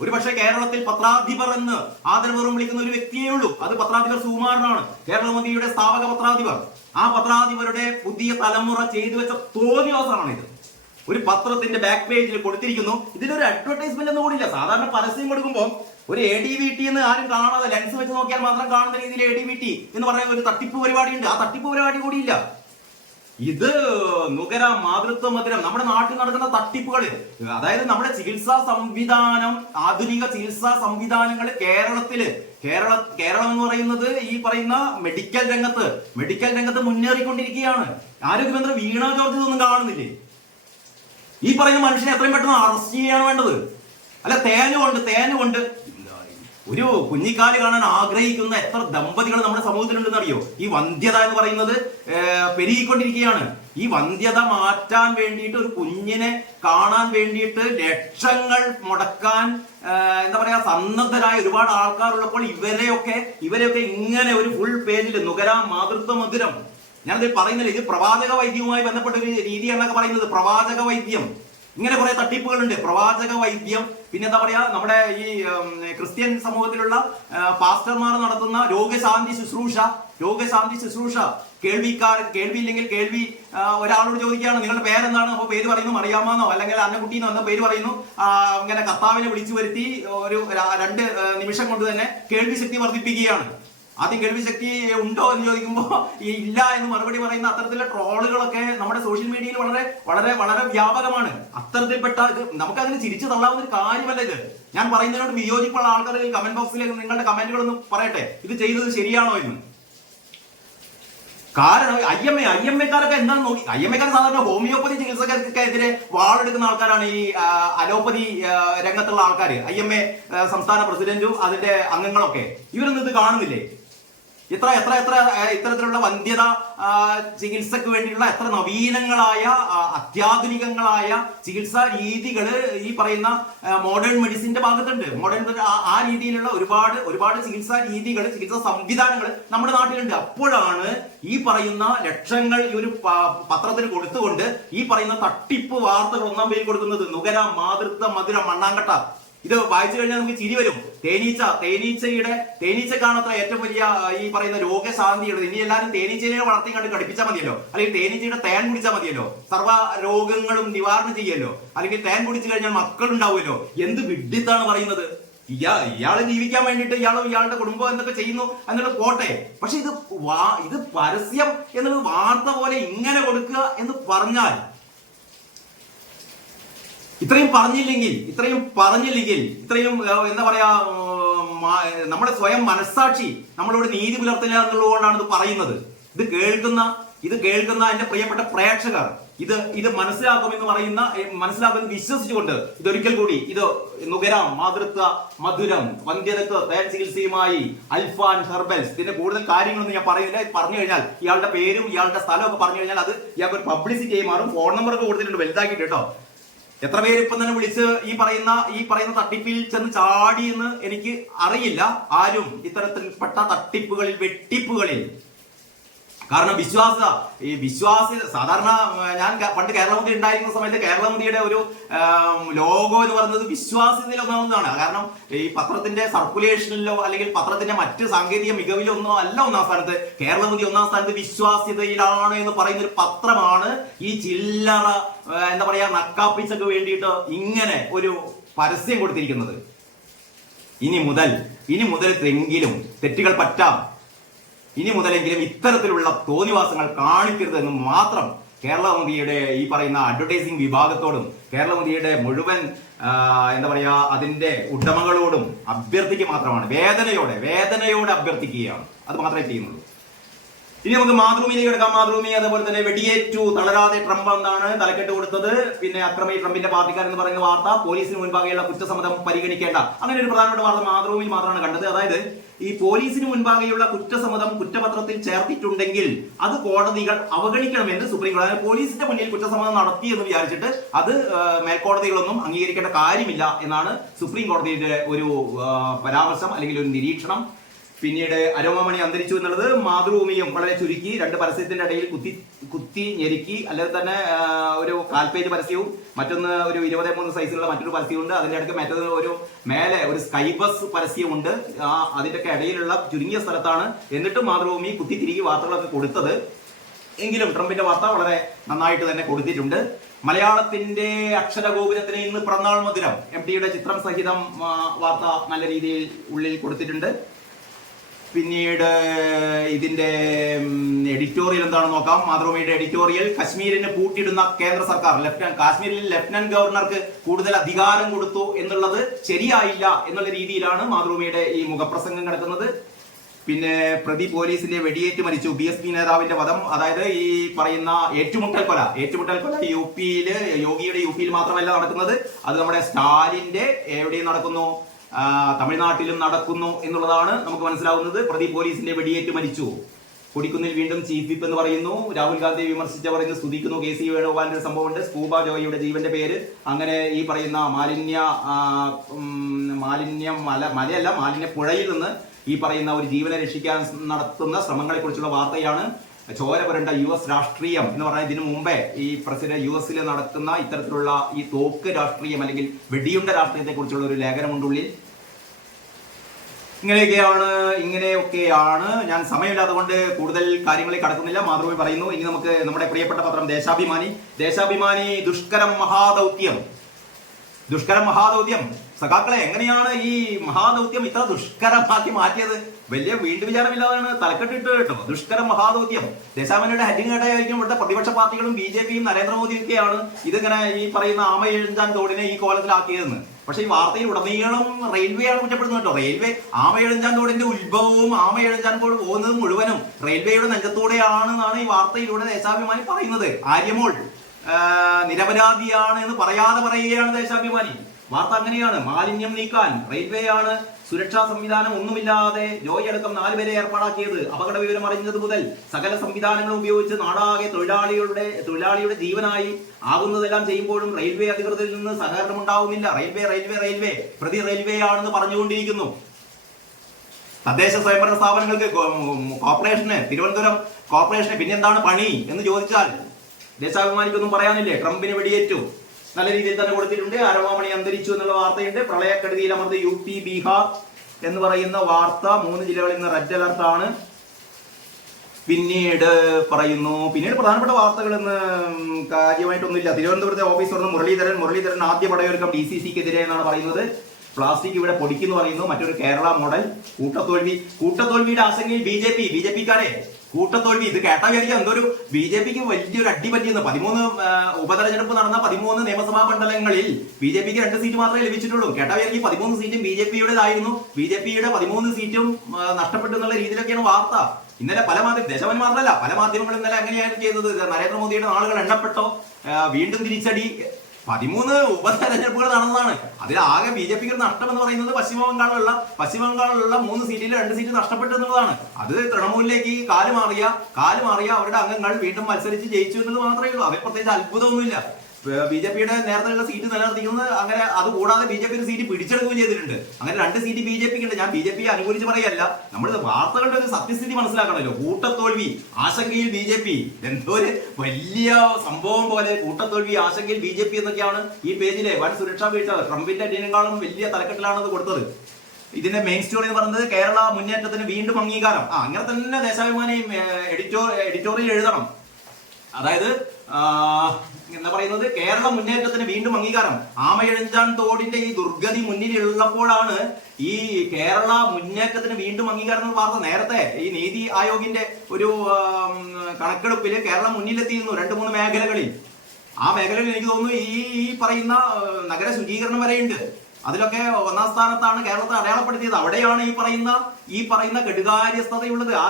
ഒരു പക്ഷേ കേരളത്തിൽ പത്രാധിപർ എന്ന് ആദരപൂർവ്വം വിളിക്കുന്ന ഒരു വ്യക്തിയേ ഉള്ളൂ. അത് പത്രാധിപർ സുകുമാരനാണ്, കേരളമതിയുടെ സ്ഥാപക പത്രാധിപർ. ആ പത്രാധിപരുടെ പുതിയ തലമുറ ചെയ്തു വെച്ച തോന്നിവാസമാണ് ഇത്. ഒരു പത്രത്തിന്റെ ബാക്ക് പേജിൽ കൊടുത്തിരിക്കുന്നു. ഇതിനൊരു അഡ്വർടൈസ്മെന്റ് ഒന്നും കൂടിയില്ല. സാധാരണ പരസ്യം കൊടുക്കുമ്പോൾ ഒരു ADVT എന്ന് ആരും കാണാതെ ലെൻസ് വെച്ച് നോക്കിയാൽ മാത്രം കാണുന്ന രീതിയിൽ ADVT എന്ന് പറയുന്ന ഒരു തട്ടിപ്പ് പരിപാടിയുണ്ട്. ആ തട്ടിപ്പ് പരിപാടി കൂടിയില്ല. ഇത് നുകരാം മാതൃത്വ മധുരം. നമ്മുടെ നാട്ടിൽ നടക്കുന്ന തട്ടിപ്പുകൾ, അതായത് നമ്മുടെ ചികിത്സാ സംവിധാനം, ആധുനിക ചികിത്സാ സംവിധാനങ്ങൾ കേരളം എന്ന് പറയുന്നത് ഈ പറയുന്ന മെഡിക്കൽ രംഗത്ത് മുന്നേറിക്കൊണ്ടിരിക്കുകയാണ്. ആരോഗ്യമന്ത്രി വീണ ജോർജ് ഇതൊന്നും കാണുന്നില്ലേ? ഈ പറയുന്ന മനുഷ്യനെ എത്രയും പെട്ടെന്ന് അറസ്റ്റ് ചെയ്യാണ് വേണ്ടത്. അല്ല തേനുകൊണ്ട് ഒരു കുഞ്ഞിക്കാല് കാണാൻ ആഗ്രഹിക്കുന്ന എത്ര ദമ്പതികൾ നമ്മുടെ സമൂഹത്തിലുണ്ടെന്ന് അറിയോ? ഈ വന്ധ്യത എന്ന് പറയുന്നത് പെരുകിക്കൊണ്ടിരിക്കുകയാണ്. ഈ വന്ധ്യത മാറ്റാൻ വേണ്ടിയിട്ട്, ഒരു കുഞ്ഞിനെ കാണാൻ വേണ്ടിയിട്ട് ലക്ഷങ്ങൾ മുടക്കാൻ എന്താ പറയാ സന്നദ്ധരായ ഒരുപാട് ആൾക്കാരുള്ളപ്പോൾ ഇവരെയൊക്കെ ഇങ്ങനെ ഒരു ഫുൾ പേജിൽ നുകരാം മാതൃത്വ മധുരം. ഞാനത് പറയുന്നില്ല, ഇത് പ്രവാചക വൈദ്യവുമായി ബന്ധപ്പെട്ട ഒരു രീതി എന്നൊക്കെ പറയുന്നത്. പ്രവാചക വൈദ്യം, ഇങ്ങനെ കുറെ തട്ടിപ്പുകളുണ്ട്. പ്രവാചക വൈദ്യം, പിന്നെ എന്താ പറയാ, നമ്മുടെ ഈ ക്രിസ്ത്യൻ സമൂഹത്തിലുള്ള പാസ്റ്റർമാർ നടത്തുന്ന രോഗശാന്തി ശുശ്രൂഷ. കേൾവിയില്ലെങ്കിൽ കേൾവി ഒരാളോട് ചോദിക്കുകയാണ്, നിങ്ങളുടെ പേരെന്താണ്? അപ്പൊ പേര് പറയുന്നു മറിയാമെന്നോ അല്ലെങ്കിൽ അന്നക്കുട്ടീന്നോ എന്ന പേര് പറയുന്നു. ഇങ്ങനെ കർത്താവിനെ വിളിച്ചു വരുത്തി ഒരു 2 നിമിഷം കൊണ്ട് തന്നെ കേൾവി ശക്തി വർദ്ധിപ്പിക്കുകയാണ്. ആദ്യം കേൾവി ശക്തി ഉണ്ടോ എന്ന് ചോദിക്കുമ്പോൾ ഇല്ല എന്ന് മറുപടി പറയുന്ന അത്തരത്തിലുള്ള ട്രോളുകളൊക്കെ നമ്മുടെ സോഷ്യൽ മീഡിയയിൽ വളരെ വളരെ വളരെ വ്യാപകമാണ്. അത്തരത്തിൽപ്പെട്ട ഇത് നമുക്കതിന് ചിരിച്ചു തള്ളാവുന്ന ഒരു കാര്യമല്ല ഇത്. ഞാൻ പറയുന്നതിനോട് വിയോജിപ്പുള്ള ആൾക്കാർ കമന്റ് ബോക്സിൽ നിങ്ങളുടെ കമന്റുകളൊന്ന് പറയട്ടെ, ഇത് ചെയ്തത് ശരിയാണോ എന്ന്. കാരണം IMA-കാരൊക്കെ എന്താണ് നോക്കി, IMA-കാർ സാധാരണ ഹോമിയോപ്പതി ചികിത്സകർക്കെതിരെ വാളെടുക്കുന്ന ആൾക്കാരാണ്. ഈ അലോപ്പതി രംഗത്തുള്ള ആൾക്കാർ, IMA സംസ്ഥാന പ്രസിഡന്റും അതിന്റെ അംഗങ്ങളൊക്കെ, ഇവരൊന്നും ഇത് കാണുന്നില്ലേ? ഇത്തരത്തിലുള്ള വന്ധ്യത ചികിത്സക്ക് വേണ്ടിയുള്ള എത്ര നവീനങ്ങളായ അത്യാധുനികങ്ങളായ ചികിത്സാ രീതികൾ ഈ പറയുന്ന മോഡേൺ മെഡിസിന്റെ ഭാഗത്തുണ്ട്. ആ രീതിയിലുള്ള ഒരുപാട് ചികിത്സാ രീതികൾ, ചികിത്സാ സംവിധാനങ്ങൾ നമ്മുടെ നാട്ടിലുണ്ട്. അപ്പോഴാണ് ഈ പറയുന്ന ലക്ഷങ്ങൾ ഈ ഒരു പത്രത്തിന് കൊടുത്തുകൊണ്ട് ഈ പറയുന്ന തട്ടിപ്പ് വാർത്തകൾ ഒന്നാം പേരിൽ കൊടുക്കുന്നത്. നുകരാം മാതൃത്വ മധുരം മണ്ണാങ്കട്ട. ഇത് വായിച്ചു കഴിഞ്ഞാൽ നമുക്ക് ചിരി വരും. തേനീച്ചക്കാണത്ര ഏറ്റവും വലിയ ഈ പറയുന്ന രോഗശാന്തിയുള്ളത്. ഇനി എല്ലാവരും തേനീച്ചയെ വളർത്തി കണ്ട് കടിപ്പിച്ചാൽ മതിയല്ലോ, അല്ലെങ്കിൽ തേനീച്ചയുടെ തേൻ കുടിച്ചാൽ മതിയല്ലോ, സർവ്വ രോഗങ്ങളും നിവാരണം ചെയ്യല്ലോ, അല്ലെങ്കിൽ തേൻ കുടിച്ചു കഴിഞ്ഞാൽ മക്കളുണ്ടാവുമല്ലോ. എന്ത് വിഡ്ഢിത്താണ് പറയുന്നത്. ഇയാള് ജീവിക്കാൻ വേണ്ടിയിട്ട് ഇയാളുടെ കുടുംബം എന്തൊക്കെ ചെയ്യുന്നു എന്നുള്ളത് പോട്ടെ, പക്ഷെ ഇത് പരസ്യം എന്നുള്ളത് വാർത്ത പോലെ ഇങ്ങനെ കൊടുക്കുക എന്ന് പറഞ്ഞാൽ, ഇത്രയും പറഞ്ഞില്ലെങ്കിൽ ഇത്രയും എന്താ പറയാ, നമ്മുടെ സ്വയം മനസ്സാക്ഷി നമ്മളോട് നീതി പുലർത്തില്ല എന്നുള്ളതുകൊണ്ടാണ് ഇത് പറയുന്നത്. ഇത് കേൾക്കുന്ന എന്റെ പ്രിയപ്പെട്ട പ്രേക്ഷകർ ഇത് മനസ്സിലാക്കുമെന്ന് വിശ്വസിച്ചുകൊണ്ട് ഇതൊരിക്കൽ കൂടി ഇത് നുകരാം മാതൃത്വ മധുരം വന്ധ്യതത്വ തേൻ ചികിത്സയുമായി അൽഫാൻ ഹെർബൽസ്. ഇതിന്റെ കൂടുതൽ കാര്യങ്ങളൊന്നും ഞാൻ പറയുന്നില്ല. പറഞ്ഞു കഴിഞ്ഞാൽ ഇയാളുടെ പേരും ഇയാളുടെ സ്ഥലമൊക്കെ പറഞ്ഞു കഴിഞ്ഞാൽ അത് ഇയാൾക്ക് ഒരു പബ്ലിസിറ്റി ആയി മാറും. ഫോൺ നമ്പറൊക്കെ കൊടുത്തിട്ടുണ്ട് വലുതാക്കിയിട്ട് കേട്ടോ. എത്ര പേര് ഇപ്പം തന്നെ വിളിച്ച് ഈ പറയുന്ന തട്ടിപ്പിൽ ചെന്ന് ചാടി എന്ന് എനിക്ക് അറിയില്ല. ആരും ഇത്തരത്തിൽപ്പെട്ട വെട്ടിപ്പുകളിൽ കാരണം വിശ്വാസ്യത സാധാരണ ഞാൻ പണ്ട് കേരളമുദ്ര ഉണ്ടായിരുന്ന സമയത്ത് കേരളമുദ്രയുടെ ഒരു ലോഗോ എന്ന് പറയുന്നത് വിശ്വാസ്യതയിൽ ഒന്നാമതാണ്. കാരണം ഈ പത്രത്തിന്റെ സർക്കുലേഷനിലോ അല്ലെങ്കിൽ പത്രത്തിന്റെ മറ്റ് സാങ്കേതിക മികവിലോ അല്ല ഒന്നാം സ്ഥാനത്ത്. കേരളമുദ്ര ഒന്നാം സ്ഥാനത്ത് വിശ്വാസ്യതയിലാണ് എന്ന് പറയുന്ന ഒരു പത്രമാണ് ഈ ചില്ലറ എന്താ പറയാ നക്കാപ്പിച്ചൊക്കെ വേണ്ടിയിട്ട് ഇങ്ങനെ ഒരു പരസ്യം കൊടുത്തിരിക്കുന്നത്. ഇനി മുതലെങ്കിലും തെറ്റുകൾ പറ്റാം. ഇനി മുതലെങ്കിലും ഇത്തരത്തിലുള്ള തോന്നിവാസങ്ങൾ കാണിക്കരുതെന്ന് മാത്രം കേരളമുദ്രയുടെ ഈ പറയുന്ന അഡ്വർടൈസിംഗ് വിഭാഗത്തോടും കേരളമുദ്രയുടെ മുഴുവൻ എന്താ പറയാ അതിന്റെ ഉടമകളോടും അഭ്യർത്ഥിക്കുക മാത്രമാണ്. വേദനയോടെ അഭ്യർത്ഥിക്കുകയാണ്. അത് മാത്രമേ ചെയ്യുന്നുള്ളൂ. ഇനി നമുക്ക് മാതൃഭൂമിയിലേക്ക് എടുക്കാം. മാതൃഭൂമി അതേപോലെ തന്നെ വെടിയേറ്റു തളരാതെ ട്രംപ് എന്നാണ് തലക്കെട്ട് കൊടുത്തത്. പിന്നെ അക്രമി ട്രംപിന്റെ പാർട്ടിക്കാരെന്ന് പറയുന്ന വാർത്ത, പോലീസിന് മുൻപാകെയുള്ള കുറ്റസമ്മതം പരിഗണിക്കേണ്ട, അങ്ങനെ ഒരു പ്രധാനപ്പെട്ട വാർത്ത മാതൃഭൂമിയിൽ മാത്രമാണ് കണ്ടത്. അതായത് ഈ പോലീസിന് മുൻപാകെയുള്ള കുറ്റസമ്മതം കുറ്റപത്രത്തിൽ ചേർത്തിട്ടുണ്ടെങ്കിൽ അത് കോടതികൾ അവഗണിക്കണമെന്ന് സുപ്രീം കോടതി. അതായത് പോലീസിന്റെ മുന്നിൽ കുറ്റസമ്മതം നടത്തി എന്ന് വിചാരിച്ചിട്ട് അത് മേൽക്കോടതികളൊന്നും അംഗീകരിക്കേണ്ട കാര്യമില്ല എന്നാണ് സുപ്രീം കോടതിയുടെ ഒരു പരാമർശം അല്ലെങ്കിൽ ഒരു നിരീക്ഷണം. പിന്നീട് അരോമമണി അന്തരിച്ചു എന്നുള്ളത് മാതൃഭൂമിയും വളരെ ചുരുക്കി 2 പരസ്യത്തിന്റെ ഇടയിൽ കുത്തി ഞെരുക്കി. അല്ലെങ്കിൽ തന്നെ ഒരു 4 പേജ് പരസ്യവും മറ്റൊന്ന് ഒരു 23 സൈസിലുള്ള മറ്റൊരു പരസ്യമുണ്ട്. അതിന്റെ ഇടയ്ക്ക് മറ്റൊരു മേലെ ഒരു സ്കൈ ബസ് പരസ്യമുണ്ട്. അതിന്റെയൊക്കെ ഇടയിലുള്ള ചുരുങ്ങിയ സ്ഥലത്താണ് എന്നിട്ടും മാതൃഭൂമി തിരികെ വാർത്തകളൊക്കെ കൊടുത്തത്. എങ്കിലും ട്രംപിന്റെ വാർത്ത വളരെ നന്നായിട്ട് തന്നെ കൊടുത്തിട്ടുണ്ട്. മലയാളത്തിന്റെ അക്ഷരഗോപുരത്തിന് ഇന്ന് പിറന്നാൾ മധുരം MTയുടെ ചിത്രം സഹിതം വാർത്ത നല്ല രീതിയിൽ ഉള്ളിൽ കൊടുത്തിട്ടുണ്ട്. പിന്നീട് ഇതിന്റെ എഡിറ്റോറിയൽ എന്താണെന്ന് നോക്കാം. മാതൃഭൂമിയുടെ എഡിറ്റോറിയൽ, കശ്മീരിന് പൂട്ടിയിടുന്ന കേന്ദ്ര സർക്കാർ, കാശ്മീരിൽ ലഫ്റ്റനന്റ് ഗവർണർക്ക് കൂടുതൽ അധികാരം കൊടുത്തു എന്നുള്ളത് ശരിയായില്ല എന്നുള്ള രീതിയിലാണ് മാതൃഭൂമിയുടെ ഈ മുഖപ്രസംഗം കിടക്കുന്നത്. പിന്നെ പ്രതി പോലീസിന്റെ വെടിയേറ്റ് മരിച്ചു, BSP നേതാവിന്റെ വധം. അതായത് ഈ പറയുന്ന ഏറ്റുമുട്ടൽ കൊല യോഗിയുടെ യുപിയിൽ മാത്രമല്ല നടക്കുന്നത്, അത് നമ്മുടെ സ്റ്റാലിന്റെ എവിടെയും നടക്കുന്നു, തമിഴ്നാട്ടിലും നടക്കുന്നു എന്നുള്ളതാണ് നമുക്ക് മനസ്സിലാവുന്നത്. പ്രതി പോലീസിന്റെ വെടിയേറ്റ് മരിച്ചു. കൊടിക്കുന്നിൽ വീണ്ടും ചീഫ് വിപ്പ് എന്ന് പറയുന്നു. രാഹുൽ ഗാന്ധിയെ വിമർശിച്ച പറയുന്നു, സ്തുതിക്കുന്നു. KC വേണുഗോപാലിന്റെ സംഭവമുണ്ട്. സ്കൂബ ജോയിയുടെ ജീവന്റെ പേര്. അങ്ങനെ ഈ പറയുന്ന മാലിന്യ പുഴയിൽ നിന്ന് ഈ പറയുന്ന ഒരു ജീവനെ രക്ഷിക്കാൻ നടത്തുന്ന ശ്രമങ്ങളെ കുറിച്ചുള്ള വാർത്തയാണ്. ചോര പുരണ്ട US രാഷ്ട്രീയം എന്ന് പറഞ്ഞാൽ ഇതിനു മുമ്പേ ഈ US നടക്കുന്ന ഇത്തരത്തിലുള്ള ഈ തോക്ക് രാഷ്ട്രീയം അല്ലെങ്കിൽ വെടിയുണ്ട രാഷ്ട്രീയത്തെ കുറിച്ചുള്ള ഒരു ലേഖനമുണ്ടുള്ളിൽ. ഇങ്ങനെയൊക്കെയാണ്. ഞാൻ സമയമില്ലാതെ കൊണ്ട് കൂടുതൽ കാര്യങ്ങളിൽ കടക്കുന്നില്ല. മാതൃഭൂമി പറയുന്നു. ഇനി നമുക്ക് നമ്മുടെ പ്രിയപ്പെട്ട പത്രം ദേശാഭിമാനി ദുഷ്കരം മഹാദൗത്യം. സഖാക്കളെ, എങ്ങനെയാണ് ഈ മഹാദൗത്യം ഇത്ര ദുഷ്കരമാക്കി മാറ്റിയത്? വലിയ വീണ്ടും വിചാരമില്ലാതാണ് തലക്കെട്ടിട്ട് കേട്ടോ. ദുഷ്കരം മഹാദൗത്യം. ദേശാഭിമാനിയുടെ ഹെഡിങ് കേട്ടായിരിക്കും ഇവിടുത്തെ പ്രതിപക്ഷ പാർട്ടികളും BJPയും നരേന്ദ്രമോദിയൊക്കെയാണ് ഇതിങ്ങനെ ഈ പറയുന്ന ആമയെഴുതാൻ തോടിനെ ഈ കോലത്തിലാക്കിയതെന്ന്. പക്ഷെ ഈ വാർത്തയിൽ ഉടനീളം റെയിൽവേയാണ് കുറ്റപ്പെടുന്നത് കേട്ടോ. റെയിൽവേ ആമയെഴുതാൻ തോടിന്റെ ഉത്ഭവവും ആമയെഴുതാൻ തോട് പോകുന്നതും മുഴുവനും റെയിൽവേയുടെ നെഞ്ചത്തോടെയാണെന്നാണ് ഈ വാർത്തയിലൂടെ ദേശാഭിമാനി പറയുന്നത്. ആര്യമോൾ നിരപരാധിയാണ് എന്ന് പറയാതെ പറയുകയാണ് ദേശാഭിമാനി. വാർത്ത അങ്ങനെയാണ്. മാലിന്യം നീക്കാൻ റെയിൽവേയാണ് സുരക്ഷാ സംവിധാനം ഒന്നുമില്ലാതെ ജോയി അടക്കം 4 പേരെ ഏർപ്പാടാക്കിയത്. അപകട വിവരം അറിഞ്ഞത് മുതൽ സകല സംവിധാനങ്ങളും ഉപയോഗിച്ച് നാടാകെ തൊഴിലാളിയുടെ ജീവനായി ആകുന്നതെല്ലാം ചെയ്യുമ്പോഴും റെയിൽവേ അധികൃതരിൽ നിന്ന് സഹകരണം ഉണ്ടാവുന്നില്ല. റെയിൽവേ പ്രതി റെയിൽവേ ആണെന്ന് പറഞ്ഞുകൊണ്ടിരിക്കുന്നു. തദ്ദേശ സ്വയംഭരണ സ്ഥാപനങ്ങൾക്ക് കോർപ്പറേഷന്, തിരുവനന്തപുരം കോർപ്പറേഷന് പിന്നെന്താണ് പണി എന്ന് ചോദിച്ചാൽ ദേശാഭിമാനിക്കൊന്നും പറയാനില്ലേ. ട്രംപിന് വെടിയേറ്റു. നല്ല രീതിയിൽ തന്നെ കൊടുത്തിട്ടുണ്ട്. അരവാമണി അന്തരിച്ചു എന്നുള്ള വാർത്തയുണ്ട്. പ്രളയക്കെടുതിയിൽ അമർന്ന് UP ബീഹാർ എന്ന് പറയുന്ന വാർത്ത 3 ജില്ലകളിൽ നിന്ന് റെഡ് അലർട്ടാണ്. പിന്നീട് പ്രധാനപ്പെട്ട വാർത്തകൾ എന്ന് കാര്യമായിട്ടൊന്നുമില്ല. തിരുവനന്തപുരത്തെ ഓഫീസ് തുറന്ന് മുരളീധരൻ ആദ്യ പടയൊരുക്കം DCCക്കെതിരെ എന്നാണ് പറയുന്നത്. പ്ലാസ്റ്റിക് ഇവിടെ പൊടിക്കുന്നു പറയുന്നു. മറ്റൊരു കേരള മോഡൽ കൂട്ടത്തോൽവിയുടെ ആശങ്കയിൽ BJP-ക്കാരെ കൂട്ടത്തോൽവി. ഇത് കേട്ടാ വിചാരിക്കാം എന്തൊരു BJPക്ക് വലിയൊരു അടി പറ്റിയെന്ന്. 13 ഉപതെരഞ്ഞെടുപ്പ് നടന്ന 13 നിയമസഭാ മണ്ഡലങ്ങളിൽ BJPക്ക് 2 സീറ്റ് മാത്രമേ ലഭിച്ചിട്ടുള്ളൂ. കേട്ടാ വിചാരിക്കും 13 സീറ്റും BJPയുടേതായിരുന്നു. BJPയുടെ 13 സീറ്റും നഷ്ടപ്പെട്ടു എന്നുള്ള രീതിയിലൊക്കെയാണ് വാർത്ത. ഇന്നലെ ദേശാഭിമാനി മാത്രമല്ല, പല മാധ്യമങ്ങളും ഇന്നലെ എങ്ങനെയാണ് ചെയ്തത്? നരേന്ദ്രമോദിയുടെ നാളുകൾ എണ്ണപ്പെട്ടോ, വീണ്ടും തിരിച്ചടി. 13 ഉപതെരഞ്ഞെടുപ്പുകൾ നടന്നതാണ്. അതിലാകെ BJPക്ക് നഷ്ടം എന്ന് പറയുന്നത് പശ്ചിമ ബംഗാളിലുള്ള 3 സീറ്റിൽ 2 സീറ്റ് നഷ്ടപ്പെട്ടു എന്നുള്ളതാണ്. അത് തൃണമൂലിലേക്ക് കാല് മാറിയ അവരുടെ അംഗങ്ങൾ വീണ്ടും മത്സരിച്ച് ജയിച്ചു എന്നത് മാത്രമേ ഉള്ളൂ. അവർ പ്രത്യേകിച്ച് അത്ഭുതമൊന്നുമില്ല. BJPയുടെ നേരത്തെയുള്ള സീറ്റ് നിലനിർത്തിക്കുന്നത്. അങ്ങനെ അതുകൂടാതെ BJP സീറ്റ് പിടിച്ചെടുക്കുകയും ചെയ്തിട്ടുണ്ട്. അങ്ങനെ 2 സീറ്റ് BJPക്ക് ഉണ്ട്. ഞാൻ BJPയെ അനുകൂലിച്ച് പറയല്ല, നമ്മൾ വാർത്തകളുടെ ഒരു സത്യസ്ഥിതി മനസ്സിലാക്കണമല്ലോ. കൂട്ടത്തോൽവി ആശങ്കയിൽ BJP, എന്തോ ഒരു വലിയ സംഭവം പോലെ കൂട്ടത്തോൽവി ആശങ്കയിൽ BJP എന്നൊക്കെയാണ് ഈ പേജിലെ വൻ സുരക്ഷാ വീഴ്ച. ട്രംപിന്റെ ടീമിനെക്കാളും വലിയ തലക്കെട്ടിലാണ് അത് കൊടുത്തത്. ഇതിന്റെ മെയിൻ സ്റ്റോറി എന്ന് പറയുന്നത് കേരള മുന്നേറ്റത്തിന് വീണ്ടും അംഗീകാരം. അങ്ങനെ തന്നെ ദേശാഭിമാനി എഡിറ്റോറിയൽ എഴുതണം. അതായത് എന്താ പറയുന്നത്, കേരള മുന്നേറ്റത്തിന് വീണ്ടും അംഗീകാരം. ആമയിഴഞ്ചാൻ തോടിന്റെ ഈ ദുർഗതി മുന്നിലുള്ളപ്പോഴാണ് ഈ കേരള മുന്നേറ്റത്തിന് വീണ്ടും അംഗീകാരം എന്ന വാർത്ത. നേരത്തെ ഈ നീതി ആയോഗിന്റെ ഒരു കണക്കെടുപ്പിൽ കേരളം മുന്നിലെത്തിയിരുന്നു 2-3 മേഖലകളിൽ. ആ മേഖലയിൽ എനിക്ക് തോന്നുന്നു ഈ പറയുന്ന നഗര ശുചീകരണം വരെയുണ്ട്. അതിലൊക്കെ 1ാം സ്ഥാനത്താണ് കേരളത്തെ അടയാളപ്പെടുത്തിയത്. അവിടെയാണ് ഈ പറയുന്ന കെടുകാര്യസ്ഥതയുള്ളത്. ആ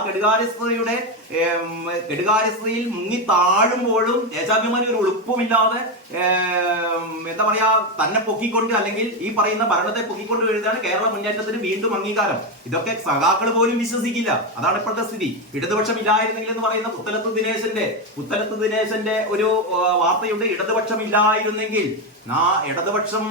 കെടുകാര്യസ്ഥതയിൽ മുങ്ങി താഴുമ്പോഴും ദേശാഭിമാനി ഒരു എളുപ്പമില്ലാതെ എന്താ പറയാ തന്നെ പൊക്കിക്കൊണ്ട്, അല്ലെങ്കിൽ ഈ പറയുന്ന ഭരണത്തെ പൊക്കിക്കൊണ്ട് എഴുതാണ് കേരള മുന്നേറ്റത്തിന് വീണ്ടും അംഗീകാരം. ഇതൊക്കെ സഖാക്കൾ പോലും വിശ്വസിക്കില്ല. അതാണ് ഇപ്പോഴത്തെ സ്ഥിതി. ഇടതുപക്ഷം ഇല്ലായിരുന്നെങ്കിൽ എന്ന് പറയുന്ന പുത്തലത്ത് ദിനേശന്റെ ഒരു വാർത്തയുണ്ട്. ഇടതുപക്ഷം ഇല്ലായിരുന്നെങ്കിൽ, ഇടതുപക്ഷം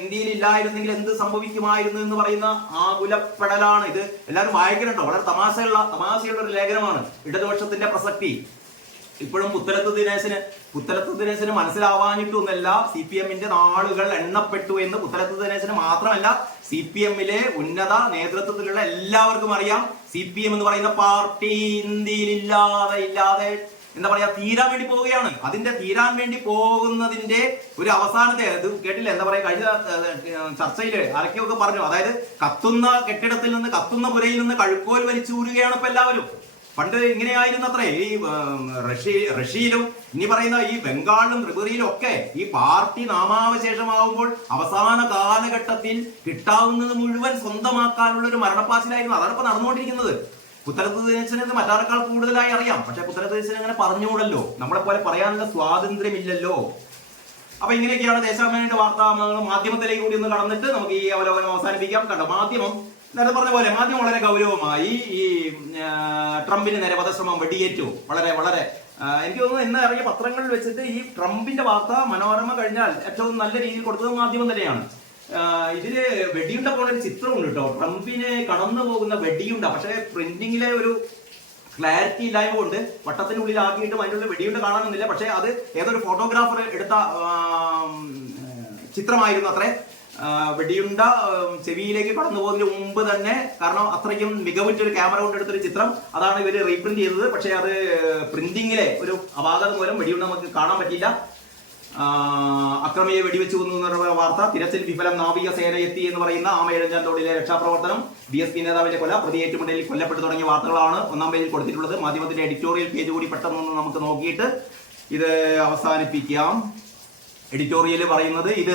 ഇന്ത്യയിൽ ഇല്ലായിരുന്നെങ്കിൽ എന്ത് സംഭവിക്കുമായിരുന്നു എന്ന് പറയുന്ന ആകുലപ്പെടലാണ്. ഇത് എല്ലാവരും വായിക്കണുണ്ടോ? വളരെ തമാശയുള്ള ഒരു ലേഖനമാണ്. ഇടതുപക്ഷത്തിന്റെ പ്രസക്തി ഇപ്പോഴും പുത്തലത്ത് ദിനേശന് മനസ്സിലാവാഞ്ഞിട്ടൊന്നല്ല. CPM-ന്റെ നാളുകൾ എണ്ണപ്പെട്ടു എന്ന് പുത്തലത്ത് ദിനേശന് മാത്രമല്ല, CPM-ലെ ഉന്നത നേതൃത്വത്തിലുള്ള എല്ലാവർക്കും അറിയാം. CPM എന്ന് പറയുന്ന പാർട്ടി ഇന്ത്യയിൽ ഇല്ലാതെ എന്താ പറയാ തീരാൻ വേണ്ടി പോവുകയാണ്. അതിന്റെ തീരാൻ വേണ്ടി പോകുന്നതിന്റെ ഒരു അവസാനത്തെ ഇത് കേട്ടില്ല. എന്താ പറയാ, കഴിഞ്ഞ ചർച്ചയിൽ ആരൊക്കെയൊക്കെ പറഞ്ഞു. അതായത് കത്തുന്ന കെട്ടിടത്തിൽ നിന്ന്, കത്തുന്ന പുരയിൽ നിന്ന് കഴുക്കോൽ വലിച്ചൂരുകയാണ് ഇപ്പൊ എല്ലാവരും. പണ്ട് ഇങ്ങനെയായിരുന്നു അത്രേ. ഈ റഷ്യയിലും ഇനി പറയുന്ന ഈ ബംഗാളിലും ത്രിപുരയിലും ഒക്കെ ഈ പാർട്ടി നാമാവശേഷമാവുമ്പോൾ അവസാന കാലഘട്ടത്തിൽ കിട്ടാവുന്നത് മുഴുവൻ സ്വന്തമാക്കാനുള്ള ഒരു മരണപ്പാച്ചിലായിരുന്നു. അതാണ് ഇപ്പൊ നടന്നുകൊണ്ടിരിക്കുന്നത്. പുത്തലത്ത് ദിനേശന് മറ്റാരെക്കാൾ കൂടുതലായി അറിയാം. പക്ഷെ പുത്തലത്ത് ദിനേശന് അങ്ങനെ പറഞ്ഞുകൂടല്ലോ, നമ്മളെ പോലെ പറയാനുള്ള സ്വാതന്ത്ര്യമില്ലല്ലോ. അപ്പൊ ഇങ്ങനെയൊക്കെയാണ് ദേശാഭിമാനിയുടെ വാർത്താ മാധ്യമത്തിലേക്ക് കൂടി ഒന്ന് കടന്നിട്ട് നമുക്ക് ഈ അവലോകനം അവസാനിപ്പിക്കാം. കണ്ടോ, മാധ്യമം നേരത്തെ പറഞ്ഞ പോലെ മാധ്യമം വളരെ ഗൗരവമായി ഈ ട്രംപിന് നേരെ വധശ്രമം വെടിയേറ്റു. വളരെ എനിക്ക് തോന്നുന്നു ഇന്ന് ഇറങ്ങിയ പത്രങ്ങളിൽ വെച്ചിട്ട് ഈ ട്രംപിന്റെ വാർത്ത മനോരമ കഴിഞ്ഞാൽ ഏറ്റവും നല്ല രീതിയിൽ കൊടുത്തത് മാധ്യമം തന്നെയാണ്. ഇതില് വെടിയുണ്ട പോലെ ഒരു ചിത്രമുണ്ട് കേട്ടോ. ട്രംപിന് കടന്നു പോകുന്ന വെടിയുണ്ട. പക്ഷെ പ്രിന്റിങ്ങിലെ ഒരു ക്ലാരിറ്റി ഇല്ലായ്മ കൊണ്ട് വട്ടത്തിനുള്ളിൽ ആക്കിയിട്ടും അതിനുള്ള വെടിയുണ്ട കാണാനൊന്നുമില്ല. പക്ഷെ അത് ഏതൊരു ഫോട്ടോഗ്രാഫർ എടുത്ത ചിത്രമായിരുന്നു അത്രേ. വെടിയുണ്ട ചെവിയിലേക്ക് കടന്നു പോകുന്നതിന് മുമ്പ് തന്നെ, കാരണം അത്രയ്ക്കും മികവുറ്റൊരു ക്യാമറ കൊണ്ട് എടുത്തൊരു ചിത്രം, അതാണ് ഇവര് റീപ്രിന്റ് ചെയ്തത്. പക്ഷെ അത് പ്രിന്റിങ്ങിലെ ഒരു അപാകത മൂലം വെടിയുണ്ട നമുക്ക് കാണാൻ പറ്റില്ല. അക്രമിയെ വെടിവെച്ചു കൊന്നു എന്നുള്ള വാർത്ത. തിരച്ചിൽ വിഫലം, നാവിക സേന എത്തി എന്ന് പറയുന്ന ആമയിഴഞ്ചാൻ തോടിലെ രക്ഷാപ്രവർത്തനം. BSP നേതാവിന്റെ കൊല, പ്രതി ഏറ്റുമുട്ടലിൽ കൊല്ലപ്പെട്ടു തുടങ്ങിയ വാർത്തകളാണ് 1ാം പേജിൽ കൊടുത്തിട്ടുള്ളത്. മാധ്യമത്തിന്റെ എഡിറ്റോറിയൽ പേജ് കൂടി പെട്ടെന്ന് നമുക്ക് നോക്കിയിട്ട് ഇത് അവസാനിപ്പിക്കാം. എഡിറ്റോറിയൽ പറയുന്നത് ഇത്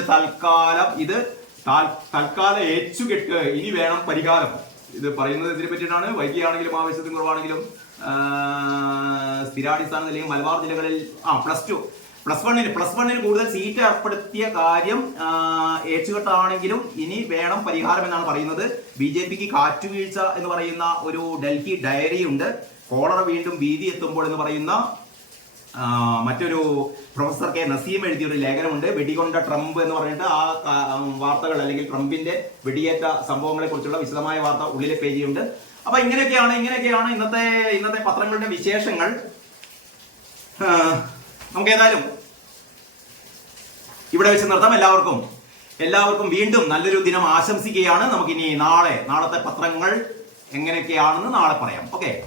തൽക്കാല ഏച്ചുകെട്ട്, ഇനി വേണം പരിഹാരം. ഇത് പറയുന്നത് ഇതിനെ പറ്റിയിട്ടാണ്. വൈകിയാണെങ്കിലും ആവശ്യത്തിന് കുറവാണെങ്കിലും സ്ഥിരാടിസ്ഥാന നിലയിൽ മലബാർ ജില്ലകളിൽ പ്ലസ് വണ്ണിന് കൂടുതൽ സീറ്റ് ഏർപ്പെടുത്തിയ കാര്യം ഏച്ചുകെട്ടാണെങ്കിലും ഇനി വേണം പരിഹാരം എന്നാണ് പറയുന്നത്. BJPക്ക് കാറ്റുവീഴ്ച എന്ന് പറയുന്ന ഒരു ഡൽഹി ഡയറി ഉണ്ട്. കോളറ വീണ്ടും ഭീതി എത്തുമ്പോൾ എന്ന് പറയുന്ന മറ്റൊരു പ്രൊഫസർ K. നസീം എഴുതിയൊരു ലേഖനമുണ്ട്. വെടികൊണ്ട ട്രംപ് എന്ന് പറഞ്ഞിട്ട് ആ വാർത്തകൾ, അല്ലെങ്കിൽ ട്രംപിന്റെ വെടിയേറ്റ സംഭവങ്ങളെ കുറിച്ചുള്ള വിശദമായ വാർത്ത ഉള്ളിലെ പേജിലുണ്ട്. അപ്പൊ ഇങ്ങനെയൊക്കെയാണ് ഇന്നത്തെ പത്രങ്ങളുടെ വിശേഷങ്ങൾ. നമുക്ക് ഏതായാലും ഇവിടെ ഇവിടെ വെച്ച് നിർത്താം. എല്ലാവർക്കും വീണ്ടും നല്ലൊരു ദിനം ആശംസിക്കുകയാണ്. നമുക്കിനി നാളത്തെ പത്രങ്ങൾ എങ്ങനെയൊക്കെയാണെന്ന് നാളെ പറയാം. ഓക്കെ.